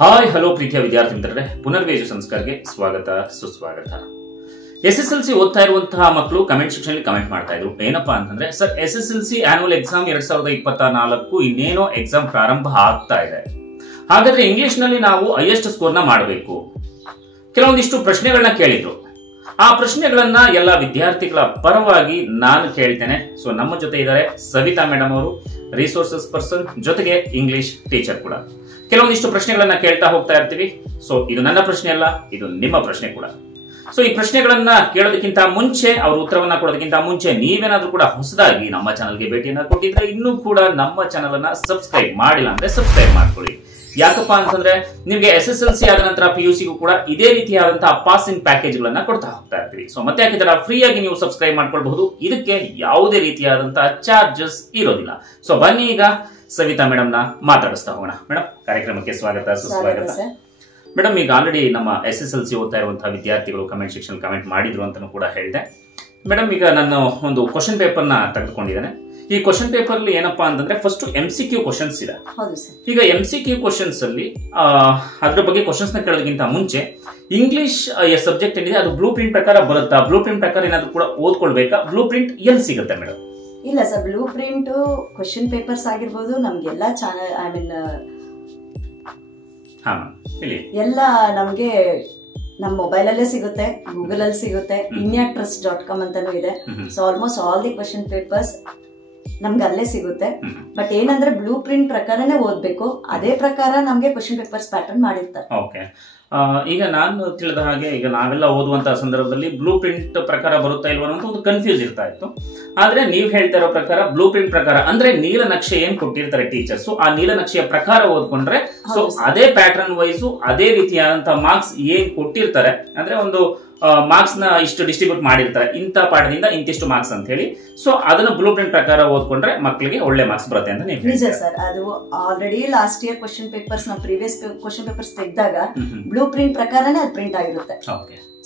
Hi hello ಪ್ರೀತಿಯ ವಿದ್ಯಾರ್ಥಿ ಮಿತ್ರರೇ, ಪುನರ್ವೇಜ ಸಂಸ್ಕಾರಕ್ಕೆ ಸ್ವಾಗತ ಸುಸ್ವಾಗತ. SSLC ಓದ್ತಾ ಇರುವಂತಹ ಮಕ್ಕಳು ಕಮೆಂಟ್ ಸೆಕ್ಷನ್ ಅಲ್ಲಿ ಕಮೆಂಟ್ ಮಾಡ್ತಾ ಇದ್ರು. ಏನಪ್ಪಾ ಅಂತಂದ್ರೆ, ಸರ್ SSLC ಆನ್ಯುವಲ್ ಎಕ್ಸಾಮ್ 2024 ಇನ್ನೇನೋ ಎಕ್ಸಾಮ್ ಪ್ರಾರಂಭ ಆಗ್ತಾ ಇದೆ. ಹಾಗಾದ್ರೆ ಇಂಗ್ಲಿಷ್ ನಲ್ಲಿ ನಾವು ಹೈಯೆಸ್ಟ್ ಸ್ಕೋರ್ ನ ಮಾಡಬೇಕು. ಕೆಲವೊಂದಿಷ್ಟು ಪ್ರಶ್ನೆಗಳನ್ನ ಕೇಳಿದ್ರು. ಆ ಪ್ರಶ್ನೆಗಳನ್ನ ಎಲ್ಲ ವಿದ್ಯಾರ್ಥಿಗಳ ಪರವಾಗಿ ನಾನು ಕೇಳ್ತೇನೆ. ಸೊ ನಮ್ಮ ಜೊತೆ ಇದ್ದಾರೆ ಸವಿತಾ ಮೇಡಮ್ ಅವರು, ರಿಸೋರ್ಸಸ್ ಪರ್ಸನ್, ಜೊತೆಗೆ ಇಂಗ್ಲಿಷ್ ಟೀಚರ್ ಕೂಡ. ಕೆಲವೊಂದಿಷ್ಟು ಪ್ರಶ್ನೆಗಳನ್ನ ಕೇಳ್ತಾ ಹೋಗ್ತಾ ಇರ್ತೀವಿ. ಸೊ ಇದು ನನ್ನ ಪ್ರಶ್ನೆ ಅಲ್ಲ, ಇದು ನಿಮ್ಮ ಪ್ರಶ್ನೆ ಕೂಡ. ಸೊ ಈ ಪ್ರಶ್ನೆಗಳನ್ನ ಕೇಳೋದಕ್ಕಿಂತ ಮುಂಚೆ, ಅವ್ರ ಉತ್ತರವನ್ನ ಕೊಡೋದಕ್ಕಿಂತ ಮುಂಚೆ, ನೀವೇನಾದ್ರೂ ಕೂಡ ಹೊಸದಾಗಿ ನಮ್ಮ ಚಾನಲ್ಗೆ ಭೇಟಿಯನ್ನ ಕೊಟ್ಟಿದ್ರೆ ಇನ್ನೂ ಕೂಡ ನಮ್ಮ ಚಾನಲ್ ಅನ್ನ ಸಬ್ಸ್ಕ್ರೈಬ್ ಮಾಡಿಲ್ಲ ಅಂದ್ರೆ ಸಬ್ಸ್ಕ್ರೈಬ್ ಮಾಡ್ಕೊಳ್ಳಿ. ಯಾಕಪ್ಪ ಅಂತಂದ್ರೆ ನಿಮ್ಗೆ SSLC ಆದ ನಂತರ PUCಗೂ ಕೂಡ ಇದೇ ರೀತಿಯಾದಂತಹ ಪಾಸಿಂಗ್ ಪ್ಯಾಕೇಜ್ ಗಳನ್ನ ಕೊಡ್ತಾ ಹೋಗ್ತಾ ಇರ್ತೀವಿ. ಸೊ ಮತ್ತೆ ಯಾಕಿದ್ರೆ ಫ್ರೀ ಆಗಿ ನೀವು ಸಬ್ಸ್ಕ್ರೈಬ್ ಮಾಡ್ಕೊಳ್ಬಹುದು. ಇದಕ್ಕೆ ಯಾವುದೇ ರೀತಿಯಾದಂತಹ ಚಾರ್ಜಸ್ ಇರೋದಿಲ್ಲ. ಸೊ ಬನ್ನಿ ಈಗ ಸವಿತಾ ಮೇಡಮ್ ನ ಮಾತಾಡಿಸ್ತಾ ಹೋಗೋಣ. ಮೇಡಮ್, ಕಾರ್ಯಕ್ರಮಕ್ಕೆ ಸ್ವಾಗತ ಸುಸ್ವಾಗತ. ಮೇಡಮ್, ಈಗ ಆಲ್ರೆಡಿ ನಮ್ಮ SSLC ಓದ್ತಾ ಇರುವಂತಹ ವಿದ್ಯಾರ್ಥಿಗಳು ಕಮೆಂಟ್ ಸೆಕ್ಷನ್ ಕಮೆಂಟ್ ಮಾಡಿದ್ರು ಅಂತಾನು ಕೂಡ ಹೇಳಿದೆ. ಮೇಡಮ್, ಈಗ ನಾನು ಒಂದು ಕ್ವಶನ್ ಪೇಪರ್ ನ ತೆಗೆದುಕೊಂಡಿದ್ದೇನೆ. ಈ ಕ್ವಶನ್ ಪೇಪರ್ ಅಲ್ಲಿ ಏನಪ್ಪಾ ಅಂತಂದ್ರೆ ಫಸ್ಟ್ MCQ ಕ್ವಶನ್ಸ್ ಇದೆ. ಈಗ MCQ ಕ್ವಶನ್ಸ್ ಅಲ್ಲಿ ಅದ್ರ ಬಗ್ಗೆ ಕ್ವಶನ್ಸ್ ನ ಕೇಳೋದಕ್ಕಿಂತ ಮುಂಚೆ ಇಂಗ್ಲಿಷ್ ಸಬ್ಜೆಕ್ಟ್ ಏನಿದೆ ಅದು ಬ್ಲೂ ಪ್ರಿಂಟ್ ಪ್ರಕಾರ ಬರುತ್ತಾ? ಬ್ಲೂ ಪ್ರಿಂಟ್ ಪ್ರಕಾರ ಏನಾದ್ರು ಕೂಡ ಓದ್ಕೊಳ್ಬೇಕಾ? ಬ್ಲೂ ಪ್ರಿಂಟ್ ಎಲ್ಲಿ ಸಿಗುತ್ತೆ ಮೇಡಮ್? ಇಲ್ಲ sir, blue print question papers ಆಗಿರ್ಬೋದು, ನಮ್ಗೆಲ್ಲ ಚಾನಲ್ ಎಲ್ಲ ನಮ್ಗೆ ನಮ್ಮ ಮೊಬೈಲ್ ಅಲ್ಲೇ ಸಿಗುತ್ತೆ, ಗೂಗಲ್ ಅಲ್ಲಿ ಸಿಗುತ್ತೆ, indiatrust.com ಅಂತಾನೂ ಇದೆ. So almost all the question papers ನಮ್ಗೆ ಅಲ್ಲೇ ಸಿಗುತ್ತೆ. ಬಟ್ ಏನಂದ್ರೆ ಬ್ಲೂ ಪ್ರಿಂಟ್ ಪ್ರಕಾರನೇ ಓದ್ಬೇಕು. ಅದೇ ಪ್ರಕಾರ ನಮ್ಗೆ ಕ್ವಶನ್ ಪೇಪರ್ಸ್ ಪ್ಯಾಟರ್ನ್ ಮಾಡಿರ್ತಾರೆ. ಓಕೆ, ಈಗ ನಾನು ತಿಳಿದ ಹಾಗೆ ಈಗ ನಾವೆಲ್ಲ ಓದುವಂತಹ ಸಂದರ್ಭದಲ್ಲಿ ಬ್ಲೂ ಪ್ರಿಂಟ್ ಪ್ರಕಾರ ಬರುತ್ತಾ ಇಲ್ವಾ ಅಂತ ಒಂದು ಕನ್ಫ್ಯೂಸ್ ಇರ್ತಾ ಇತ್ತು. ಆದ್ರೆ ನೀವು ಹೇಳ್ತಾ ಇರೋ ಪ್ರಕಾರ ಬ್ಲೂ ಪ್ರಿಂಟ್ ಪ್ರಕಾರ ಅಂದ್ರೆ ನೀಲನಕ್ಷೆ ಏನ್ ಕೊಟ್ಟಿರ್ತಾರೆ ಟೀಚರ್ಸ್, ಆ ನೀಲನಕ್ಷೆಯ ಪ್ರಕಾರ ಓದ್ಕೊಂಡ್ರೆ ಸೊ ಅದೇ ಪ್ಯಾಟರ್ನ್ ವೈಸು ಅದೇ ರೀತಿಯಾದಂತಹ ಮಾರ್ಕ್ಸ್ ಏನ್ ಕೊಟ್ಟಿರ್ತಾರೆ, ಅಂದ್ರೆ ಒಂದು ಮಾರ್ಕ್ಸ್ ನ ಇಷ್ಟು ಡಿಸ್ಟ್ರಿಬ್ಯೂಟ್ ಮಾಡಿರ್ತಾರೆ, ಇಂಥ ಪಾಠದಿಂದ ಇಂತಿಷ್ಟು ಮಾರ್ಕ್ಸ್ ಅಂತ ಹೇಳಿ. ಸೊ ಅದನ್ನ ಬ್ಲೂ ಪ್ರಿಂಟ್ ಪ್ರಕಾರ ಓದ್ಕೊಂಡ್ರೆ ಮಕ್ಕಳಿಗೆ ಒಳ್ಳೆ ಮಾರ್ಕ್ಸ್ ಬರುತ್ತೆ ಅಂತ ನೀವು ನಿಜ ಸರ್. ಅದು already last year question papers ನಾವು ಪ್ರೀವಿಯಸ್ ಕ್ವಶನ್ ಪೇಪರ್ಸ್ ತೆಗೆದಾಗ ಬ್ಲೂ ಪ್ರಿಂಟ್ ಪ್ರಕಾರನೇ ಅದು ಪ್ರಿಂಟ್ ಆಗಿರುತ್ತೆ.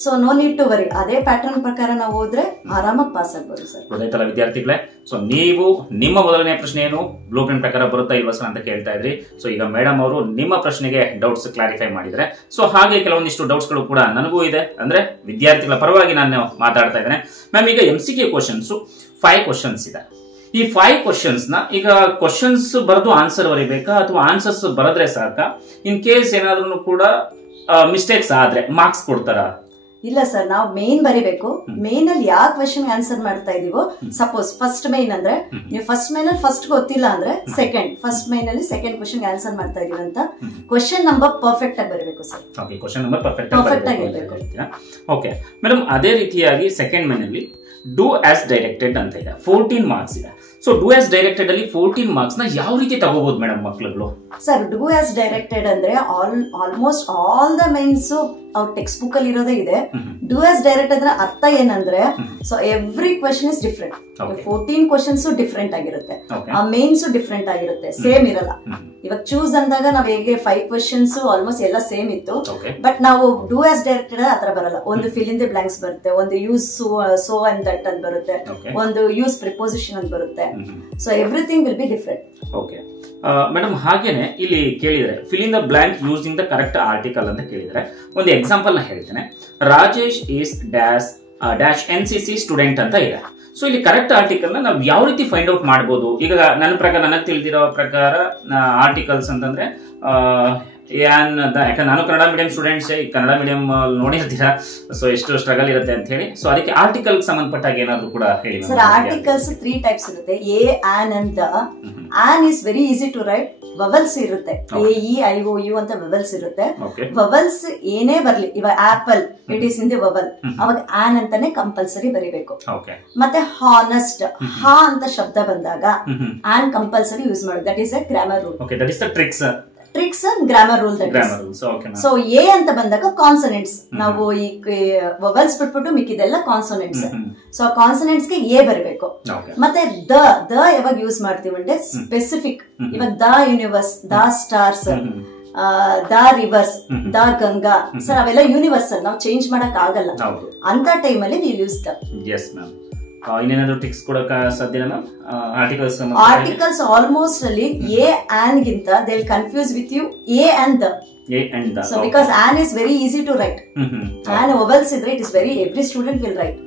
So no need to worry, ಅದೇ ಪ್ಯಾಟರ್ನ್ ಪ್ರಕಾರ ನಾವು ಹೋದ್ರೆ ಆರಾಮಾಗಿ ಪಾಸ್ ಆಗ್ಬೋದು ಸರ್. ಗೊತ್ತಾಯ್ತಲ್ಲ ವಿದ್ಯಾರ್ಥಿಗಳೇ? ಸೊ ನೀವು ನಿಮ್ಮ ಮೊದಲನೇ ಪ್ರಶ್ನೆ ಏನು, ಬ್ಲೂ ಪ್ರಿಂಟ್ ಪ್ರಕಾರ ಬರುತ್ತಾ ಇಲ್ವಾ ಸರ್ ಅಂತ ಕೇಳ್ತಾ ಇದ್ರಿ. ಸೊ ಈಗ ಮೇಡಮ್ ಅವರು ನಿಮ್ಮ ಪ್ರಶ್ನೆಗೆ ಡೌಟ್ಸ್ ಕ್ಲಾರಿಫೈ ಮಾಡಿದ್ರೆ. ಸೊ ಹಾಗೆ ಕೆಲವೊಂದಿಷ್ಟು ಡೌಟ್ಸ್ ಗಳು ಕೂಡ ನನಗೂ ಇದೆ, ಅಂದ್ರೆ ವಿದ್ಯಾರ್ಥಿಗಳ ಪರವಾಗಿ ನಾನು ಮಾತಾಡ್ತಾ ಇದ್ದೇನೆ. ಮ್ಯಾಮ್, ಈಗ MCQ ಕ್ವಶನ್ಸ್ 5 ಕ್ವಶನ್ಸ್ ಇದೆ. ಈ 5 ಕ್ವಶನ್ಸ್ ನ ಈಗ ಕ್ವಶನ್ಸ್ ಬರೆದು ಆನ್ಸರ್ ಬರೀಬೇಕಾ ಅಥವಾ ಆನ್ಸರ್ಸ್ ಬರೆದ್ರೆ ಸಾಕಾ? ಇನ್ ಕೇಸ್ ಏನಾದ್ರೂ ಕೂಡ ಮಿಸ್ಟೇಕ್ಸ್ ಆದ್ರೆ ಮಾರ್ಕ್ಸ್ ಕೊಡ್ತಾರಾ? ಇಲ್ಲ ಸರ್, ನಾವು ಮೇನ್ ಬರಿಬೇಕು. ಮೇನ್ ಅಲ್ಲಿ ಯಾವ ಕ್ವೆಶ್ಚನ್ ಆನ್ಸರ್ ಮಾಡ್ತಾ ಇದೀವೋ, ಸಪೋಸ್ ಫಸ್ಟ್ ಮೇನ್ ಅಂದ್ರೆ ನೀವು ಫಸ್ಟ್ ಮೇನ್ ಅಲ್ಲಿ ಫಸ್ಟ್ ಗೊತ್ತಿಲ್ಲ ಅಂದ್ರೆ ಫಸ್ಟ್ ಮೇನ್ ಅಲ್ಲಿ ಸೆಕೆಂಡ್ ಕ್ವೆಶ್ಚನ್ ಆನ್ಸರ್ ಮಾಡ್ತಾ ಇದೀವಿ ಅಂತ ಕ್ವೆಶ್ಚನ್ ನಂಬರ್ ಪರ್ಫೆಕ್ಟ್ ಆಗಿ ಬರಬೇಕು sir. Okay, question number perfect ಆಗಿರಬೇಕು. ಓಕೆ ಮೇಡಮ್, ಅದೇ ರೀತಿಯಾಗಿ ಸೆಕೆಂಡ್ ಮೇನ್ ಅಲ್ಲಿ ಡೂ ಆಸ್ ಡೈರೆಕ್ಟೆಡ್ ಅಂತ ಇದೆ, 14 ಮಾರ್ಕ್ಸ್ ಇದೆ. ಸೊ ಡೂ ಆಸ್ ಡೈರೆಕ್ಟೆಡ್ ಅಲ್ಲಿ 14 ಮಾರ್ಕ್ಸ್ ನ ಯಾವ ರೀತಿ ತಗೋಬಹುದು ಮೇಡಮ್ ಮಕ್ಕಳುಗಳು? ಸರ್, ಡೂ ಆಸ್ ಡೈರೆಕ್ಟೆಡ್ ಅಂದ್ರೆ ಆಲ್ಮೋಸ್ಟ್ ಆಲ್ ದ ಮೈನ್ಸ್ ಅವ್ರ ಟೆಕ್ಸ್ಟ್ ಬುಕ್ ಅಲ್ಲಿ ಇರೋದೇ ಇದೆ. ಡೂ ಆಸ್ ಡೈರೆಕ್ಟ್ ಅಂದ್ರೆ ಅರ್ಥ ಏನಂದ್ರೆ, so every question is different. 14 questions different ಆಗಿರುತ್ತೆ, ಆ ಮೇನ್ಸ್ ಡಿಫ್ರೆಂಟ್ ಆಗಿರುತ್ತೆ, ಸೇಮ್ ಇರಲ್ಲ. ಇವಾಗ ಚೂಸ್ ಅಂದಾಗ ನಾವ್ ಹೇಗೆ 5 ಕ್ವೆಶ್ಚನ್ಸ್ ಆಲ್ಮೋಸ್ಟ್ ಎಲ್ಲ ಸೇಮ್ ಇತ್ತು. ಬಟ್ ನಾವು ಡೂ ಆಸ್ ಡೈರೆಕ್ಟೆಡ್ ಆತರ ಬರಲ್ಲ. ಒಂದು ಫಿಲ್ ಇನ್ ದಿ ಬ್ಲಾಂಕ್ಸ್ ಬರುತ್ತೆ, ಒಂದು ಯೂಸ್ ಸೋ ಅಂಡ್ ದಟ್ ಅಂತ ಬರುತ್ತೆ, ಒಂದು ಯೂಸ್ ಪ್ರಿಪೋಸಿಷನ್ ಅಂತ ಬರುತ್ತೆ. So everything will be different. Okay madam, ಹಾಗೇನೆ ಇಲ್ಲಿ ಕೇಳಿದ್ರೆ fill in the blank using the correct article ಅಂತ ಕೇಳಿದ್ರೆ ಒಂದು ಎಕ್ಸಾಂಪಲ್ ನ ಹೇಳ್ತೇನೆ. Rajesh is dash NCC student ಅಂತ ಇದೆ. ಸೊ ಇಲ್ಲಿ ಕರೆಕ್ಟ್ ಆರ್ಟಿಕಲ್ ನ ನಾವು ಯಾವ ರೀತಿ ಫೈಂಡ್ ಔಟ್ ಮಾಡಬಹುದು? ಈಗ ನನ್ನ ಪ್ರಕಾರ, ನನಗೆ ತಿಳಿದಿರೋ ಪ್ರಕಾರ ಆರ್ಟಿಕಲ್ಸ್ ಅಂತಂದ್ರೆ ಯಾಕಂದ್ರೆ ನಾನು Kannada medium students, Kannada medium ನೋಡಿರ್ತೀರಾ, ಸೊ ಎಷ್ಟು ಸ್ಟ್ರಗಲ್ ಇರುತ್ತೆ ಅಂತ ಹೇಳಿ. ಸೊ ಅದಕ್ಕೆ ಆರ್ಟಿಕಲ್ ಸಂಬಂಧಪಟ್ಟಾಗ ಏನಾದ್ರು ಕೂಡ ಹೇಳಿ ಸರ್. ಆರ್ಟಿಕಲ್ಸ್ 3 ಟೈಪ್ಸ್ ಇರುತ್ತೆ. A, an and the. An is very easy to write. Vowels ಇರುತ್ತೆ, AEIOU ಅಂತ ವವಲ್ಸ್ ಇರುತ್ತೆ. ವವಲ್ಸ್ ಏನೇ ಬರ್ಲಿ, ಇವಾಗ apple it is in the vowel, ಅವಾಗ ಆನ್ ಅಂತಾನೆ ಕಂಪಲ್ಸರಿ ಬರಿಬೇಕು. ಮತ್ತೆ ಹಾನೆಸ್ಟ್, ಹಾ ಅಂತ ಶಬ್ದ ಬಂದಾಗ ಆನ್ ಕಂಪಲ್ಸರಿ ಯೂಸ್ ಮಾಡೋದು. That is a grammar rule. Tricks grammar rule. So a ಅಂತ ಬಂದಾಗ ಕಾನ್ಸನೆಂಟ್ಸ್, ನಾವು ಈ ವವಲ್ಸ್ ಬಿಟ್ಬಿಟ್ಟು ಮಿಕ್ಕಿದೆಲ್ಲ ಕಾನ್ಸನೆಂಟ್ಸ್. ಸೊ ಆ ಕಾನ್ಸನೆಂಟ್ಸ್ ಗೆ ಎ ಬರಬೇಕು. ಮತ್ತೆ ದ ಯಾವಾಗ ಯೂಸ್ ಮಾಡ್ತೀವಿ ಅಂದ್ರೆ ಸ್ಪೆಸಿಫಿಕ್. ಇವಾಗ the universe, the stars, the rivers, the Ganga, sir ಅವೆಲ್ಲ ಯೂನಿವರ್ಸಲ್, ನಾವು ಚೇಂಜ್ ಮಾಡಕ್ ಆಗಲ್ಲ. ಅಂತ ಟೈಮಲ್ಲಿ ನೀವು ಯೂಸ್ ದ. ಇನ್ನೇನಾದ್ರೂ ಟಿಕ್ಸ್ ಕೊಡಕ ಸಾಧ್ಯನಾ? ಆರ್ಟಿಕಲ್ಸ್ ಆಲ್ಮೋಸ್ಟ್ ಅಲ್ಲಿ ಎ ಆನ್ ಗಿಂತ they will confuse with you a and the. So because an is very easy to write. An vowels ಇದ್ರೆ it is very every student will write.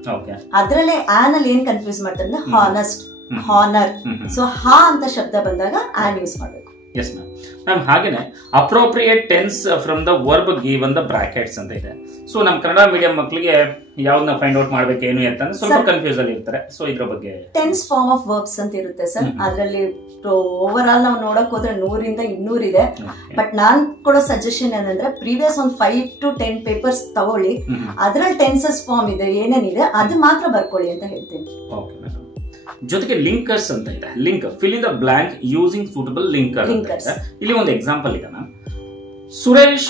ಅದ್ರಲ್ಲೇ an ಅಲ್ಲಿ ಏನ್ confuse ಮಾಡ್ತಾರೆ ಅಂದ್ರೆ honest, honour. So ಹಾ ಅಂತ ಶಬ್ದ ಬಂದಾಗ an ಯೂಸ್ ಮಾಡಬೇಕು. Yes ma'am. ಮ್ಯಾಮ್ ಹಾಗೇನೆ appropriate tense from the verb given the brackets ಅಂತ ಇದೆ. ಸೊ ನಮ್ಮ ಕನ್ನಡ ಮೀಡಿಯಂ ಮಕ್ಕಳಿಗೆ ಯಾವ್ದನ್ನ ಫೈಂಡ್ ಔಟ್ ಮಾಡ್ಬೇಕೇನು ಅಂತ ಸ್ವಲ್ಪ ಕನ್ಫ್ಯೂಸ್ ಅಲ್ಲಿ ಇರ್ತಾರೆ. ಸೊ ಇದ್ರ ಬಗ್ಗೆ ಟೆನ್ಸ್ ಫಾರ್ಮ್ ಆಫ್ ವರ್ಬ್ಸ್ ಅಂತ ಇರುತ್ತೆ ಸರ್. ಅದ್ರಲ್ಲಿ ಓವರ್ ಆಲ್ ನಾವು ನೋಡಕ್ ಹೋದ್ರೆ 100 ಇಂದ 200 ಇದೆ. ಬಟ್ ನಾನ್ ಕೊಡೋ ಸಜೆಷನ್ ಏನಂದ್ರೆ ಪ್ರೀವಿಯಸ್ ಒಂದು 5 to 10 ಪೇಪರ್ಸ್ ತಗೊಳ್ಳಿ, ಅದ್ರಲ್ಲಿ ಟೆನ್ಸಸ್ ಫಾರ್ಮ್ ಇದೆ ಏನೇನಿದೆ ಅದು ಮಾತ್ರ ಬರ್ಕೊಳ್ಳಿ ಅಂತ ಹೇಳ್ತೀನಿ. ಜೊತೆಗೆ ಲಿಂಕರ್ಸ್ ಅಂತ ಇದೆ. Link fill in the blank using suitable linker. ಇಲ್ಲಿ ಒಂದು ಎಕ್ಸಾಂಪಲ್ ಇದೆ ma'am. Suresh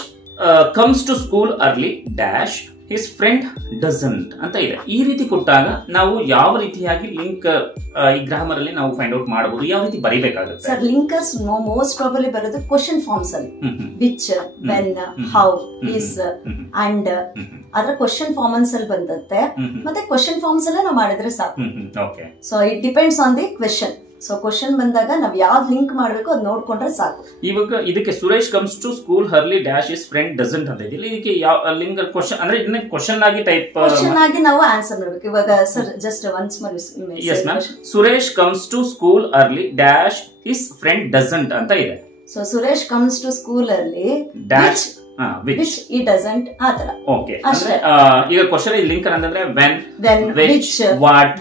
comes to school early dash his friend doesn't ಅಂತ ಇದೆ. ಈ ರೀತಿ ಕೊಟ್ಟಾಗ ನಾವು ಯಾವ ರೀತಿಯಾಗಿ ಲಿಂಕ್ ಈ ಗ್ರಾಮರ್ ಅಲ್ಲಿ ನಾವು ಫೈಂಡ್ ಔಟ್ ಮಾಡಬಹುದು, ಯಾವ ರೀತಿ ಬರೀಬೇಕಾಗುತ್ತೆ ಸರ್? ಲಿಂಕರ್ಸ್ ಮೋಸ್ಟ್ ಪ್ರಾಬಬ್ಲಿ ಬರೋದು ಕ್ವಶನ್ ಫಾರ್ಮ್ಸ್ ಅಲ್ಲಿ. Which, when, how, is, and ಅದ್ರ ಕ್ವಶನ್ ಫಾರ್ಮ್ಸ್ ಅಲ್ಲಿ ಬಂದತ್ತೆ. ಮತ್ತೆ ಕ್ವಶನ್ ಫಾರ್ಮ್ಸ್ ಅಲ್ಲೇ ನಾವು ಮಾಡಿದ್ರೆ ಸಾಕು. So it depends on the question. So question ಬಂದಾಗ ನಾವ್ ಯಾವ್ದು ಲಿಂಕ್ ಮಾಡ್ಬೇಕು ಅದ್ ನೋಡ್ಕೊಂಡ್ರೆ ಸಾಕು. ಇವಾಗ ಇದಕ್ಕೆ Suresh comes to school early dash his friend doesn't ಅಂತ ಇದೆಯಲ್ಲ, ಇದಕ್ಕೆ ಯಾವ ಲಿಂಕ್ ಕ್ವಶನ್ ಅಂದ್ರೆ ಇದನ್ನ ಕ್ವಶನ್ ಆಗಿ ಟೈಪ್ ಕ್ವಶನ್ ಆಗಿ ನಾವು ಆನ್ಸರ್ ಮಾಡ್ಬೇಕು. ಇವಾಗ sir just once more. Yes ma'am. Suresh comes to school early dash his friend doesn't ಅಂತ ಇದೆ. So Suresh comes to school early dash which he doesn't ಆತರ. ಓಕೆ. ಅಂದ್ರೆ ಈಗ ಕ್ವೆಶ್ಚನ್ ಈ ಲಿಂಕ್ ಅಂತಂದ್ರೆ when, which, what,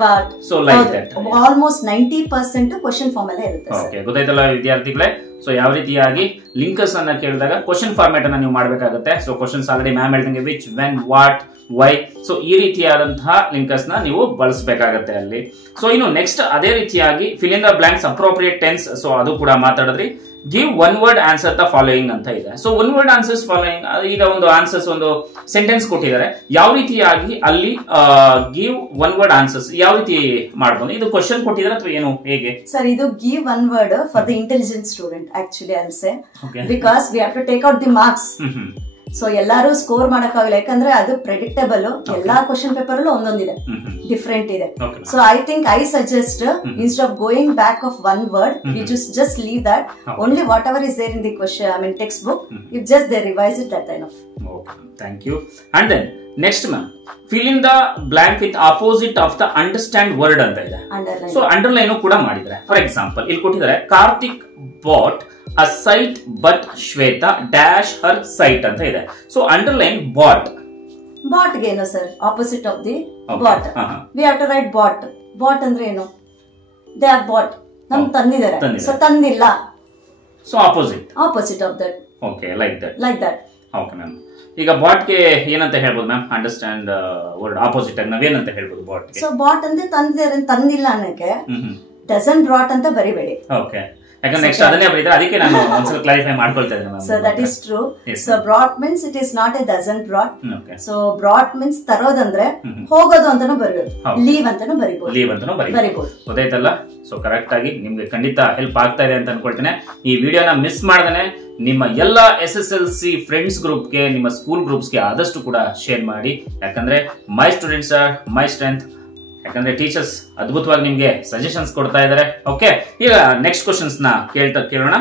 so like that. Almost 90% question form ಅಲ್ಲೇ ಇರುತ್ತೆ. Okay, ಗೊತ್ತಾಯ್ತಲ್ಲ ವಿದ್ಯಾರ್ಥಿಗಳೇ? ಸೊ ಯಾವ ರೀತಿಯಾಗಿ ಲಿಂಕರ್ಸ್ ಅನ್ನ ಕೇಳಿದಾಗ ಕ್ವೆಶ್ಚನ್ ಫಾರ್ಮ್ಯಾಟ್ ಅನ್ನ ನೀವು ಮಾಡಬೇಕಾಗುತ್ತೆ. ಸೊ ಕ್ವೆಶ್ಚನ್ಸ್ ಆಲ್ರೆಡಿ ಮ್ಯಾಮ್ ಹೇಳ್ದಂಗೆ which, when, what, why. So ಈ ರೀತಿಯಾದಂತಹ ಲಿಂಕರ್ಸ್ ನ ನೀವು ಬಳಸಬೇಕಾಗುತ್ತೆ ಅಲ್ಲಿ. ಸೊ ಇನ್ನು ನೆಕ್ಸ್ಟ್ ಅದೇ ರೀತಿಯಾಗಿ fill in the blanks appropriate tense. So ಅದು ಕೂಡ ಮಾತಾಡಿದ್ರಿ. Give one word answer the following ಅಂತ ಇದೆ. So one word answers following, ಈಗ ಒಂದು ಆನ್ಸರ್ಸ್ ಒಂದು ಸೆಂಟೆನ್ಸ್ ಕೊಟ್ಟಿದ್ದಾರೆ, ಯಾವ ರೀತಿಯಾಗಿ ಅಲ್ಲಿ ಗಿವ್ ಒನ್ ವರ್ಡ್ ಆನ್ಸರ್ಸ್ ಯಾವ ರೀತಿ ಮಾಡಬಹುದು? ಇದು ಕ್ವಶನ್ ಕೊಟ್ಟಿದ್ದಾರೆ ಅಥವಾ ಏನು, ಹೇಗೆ ಸರ್? ಇದು give one word for the intelligent student actually I say, because we have to take out the marks. So ಎಲ್ಲಾರು ಸ್ಕೋರ್ ಮಾಡಕ್ಕಾಗಲ್ಲ, ಯಾಕಂದ್ರೆ ಅದು ಪ್ರೆಡಿಕ್ಟಬಲ್. ಎಲ್ಲಾ ಕ್ವಶನ್ ಪೇಪರ್ ಅಲ್ಲೂ ಒಂದೊಂದಿದೆ, ಡಿಫ್ರೆಂಟ್ ಇದೆ. So I think I suggest instead of going back of one word, you just leave that only whatever is there in the question, I mean textbook, if just they revise it, that enough. Okay, thank you. And then next ma'am, fill in the blank with opposite of the understand word ಅಂತ ಇದೆ. So underline ಕೂಡ ಮಾಡಿದ್ದಾರೆ. For example ಇಲ್ಲಿ ಕೊಟ್ಟಿದ್ದಾರೆ, Karthik bought a site but Shweta dash her site ಅಂತ ಇದೆ. So underline bot. Bought ಗೆ ಏನು ಸರ್? Opposite of the bought. We have to write bought. Bought ಅಂದ್ರೆ ಏನು? ದೇ ಆರ್ ಬಾಟ್, ನಮ್ ತಂದಿದ್ದಾರೆ. ಸೊ ತಂದಿಲ್ಲ. So opposite of that. Okay, like that. Okay ma'am. ಈಗ ಬಾಟ್ ಗೆ ಏನಂತ ಹೇಳ್ಬೋದು ಮ್ಯಾಮ್? ಅಂಡರ್ಸ್ಟ್ಯಾಂಡ್ ವರ್ಡ್ ಆಪೋಸಿಟ್ ಆಗಿ ನಾವೇನಂತ ಹೇಳ್ಬೋದು ಬಾಟ್ ಗೆ? ಸೊ ಬಾಟ್ ಅಂದ್ರೆ ತಂದಿದ್ದಾರೆ, ತಂದಿಲ್ಲ ಅನ್ನಕ್ಕೆ ಡಸನ್ ಬ್ರಾಟ್ ಅಂತ ಬರಿಬೇಡಿ. ಓಕೆ, ಯಾಕಂದ್ರೆ ನೆಕ್ಸ್ಟ್ ಅದನ್ನೇ ಬರೀತಾರೆ, ಅದಕ್ಕೆ ನಾನು ಒಂದ್ಸಲ ಕ್ಲಾರಿಫೈ ಮಾಡ್ಕೊಳ್ತಾ ಇದ್ದೀನಿ. So that is true. So brought means it is not a dozen brought. So brought means ತರೋದಂದ್ರೆ ಹೋಗೋದು ಅಂತಾನು ಬರೆಯೋದು, ಲೀವ್ ಅಂತಾನು ಬರಿಬಹುದು. ಗೊತ್ತಾಯ್ತಲ್ಲ? ಸೊ ಕರೆಕ್ಟ್ ಆಗಿ ನಿಮ್ಗೆ ಖಂಡಿತ ಹೆಲ್ಪ್ ಆಗ್ತಾ ಇದೆ ಅಂತ ಅನ್ಕೊಳ್ತೇನೆ. ಈ ವಿಡಿಯೋನ ಮಿಸ್ ಮಾಡ್ದೇನೆ ನಿಮ್ಮ ಎಲ್ಲ SSLC ಫ್ರೆಂಡ್ಸ್ ಗ್ರೂಪ್ಗೆ, ನಿಮ್ಮ ಸ್ಕೂಲ್ ಗ್ರೂಪ್ಸ್ಗೆ ಆದಷ್ಟು ಕೂಡ ಶೇರ್ ಮಾಡಿ. ಯಾಕಂದ್ರೆ my students R my strength. ಯಾಕಂದ್ರೆ ಟೀಚರ್ಸ್ ಅದ್ಭುತವಾಗಿ ನಿಮ್ಗೆ ಸಜೆಷನ್ಸ್ ಕೊಡ್ತಾ ಇದ್ದಾರೆ. ಓಕೆ, ಈಗ ನೆಕ್ಸ್ಟ್ ಕ್ವಶನ್ಸ್ ನ ಕೇಳೋಣ.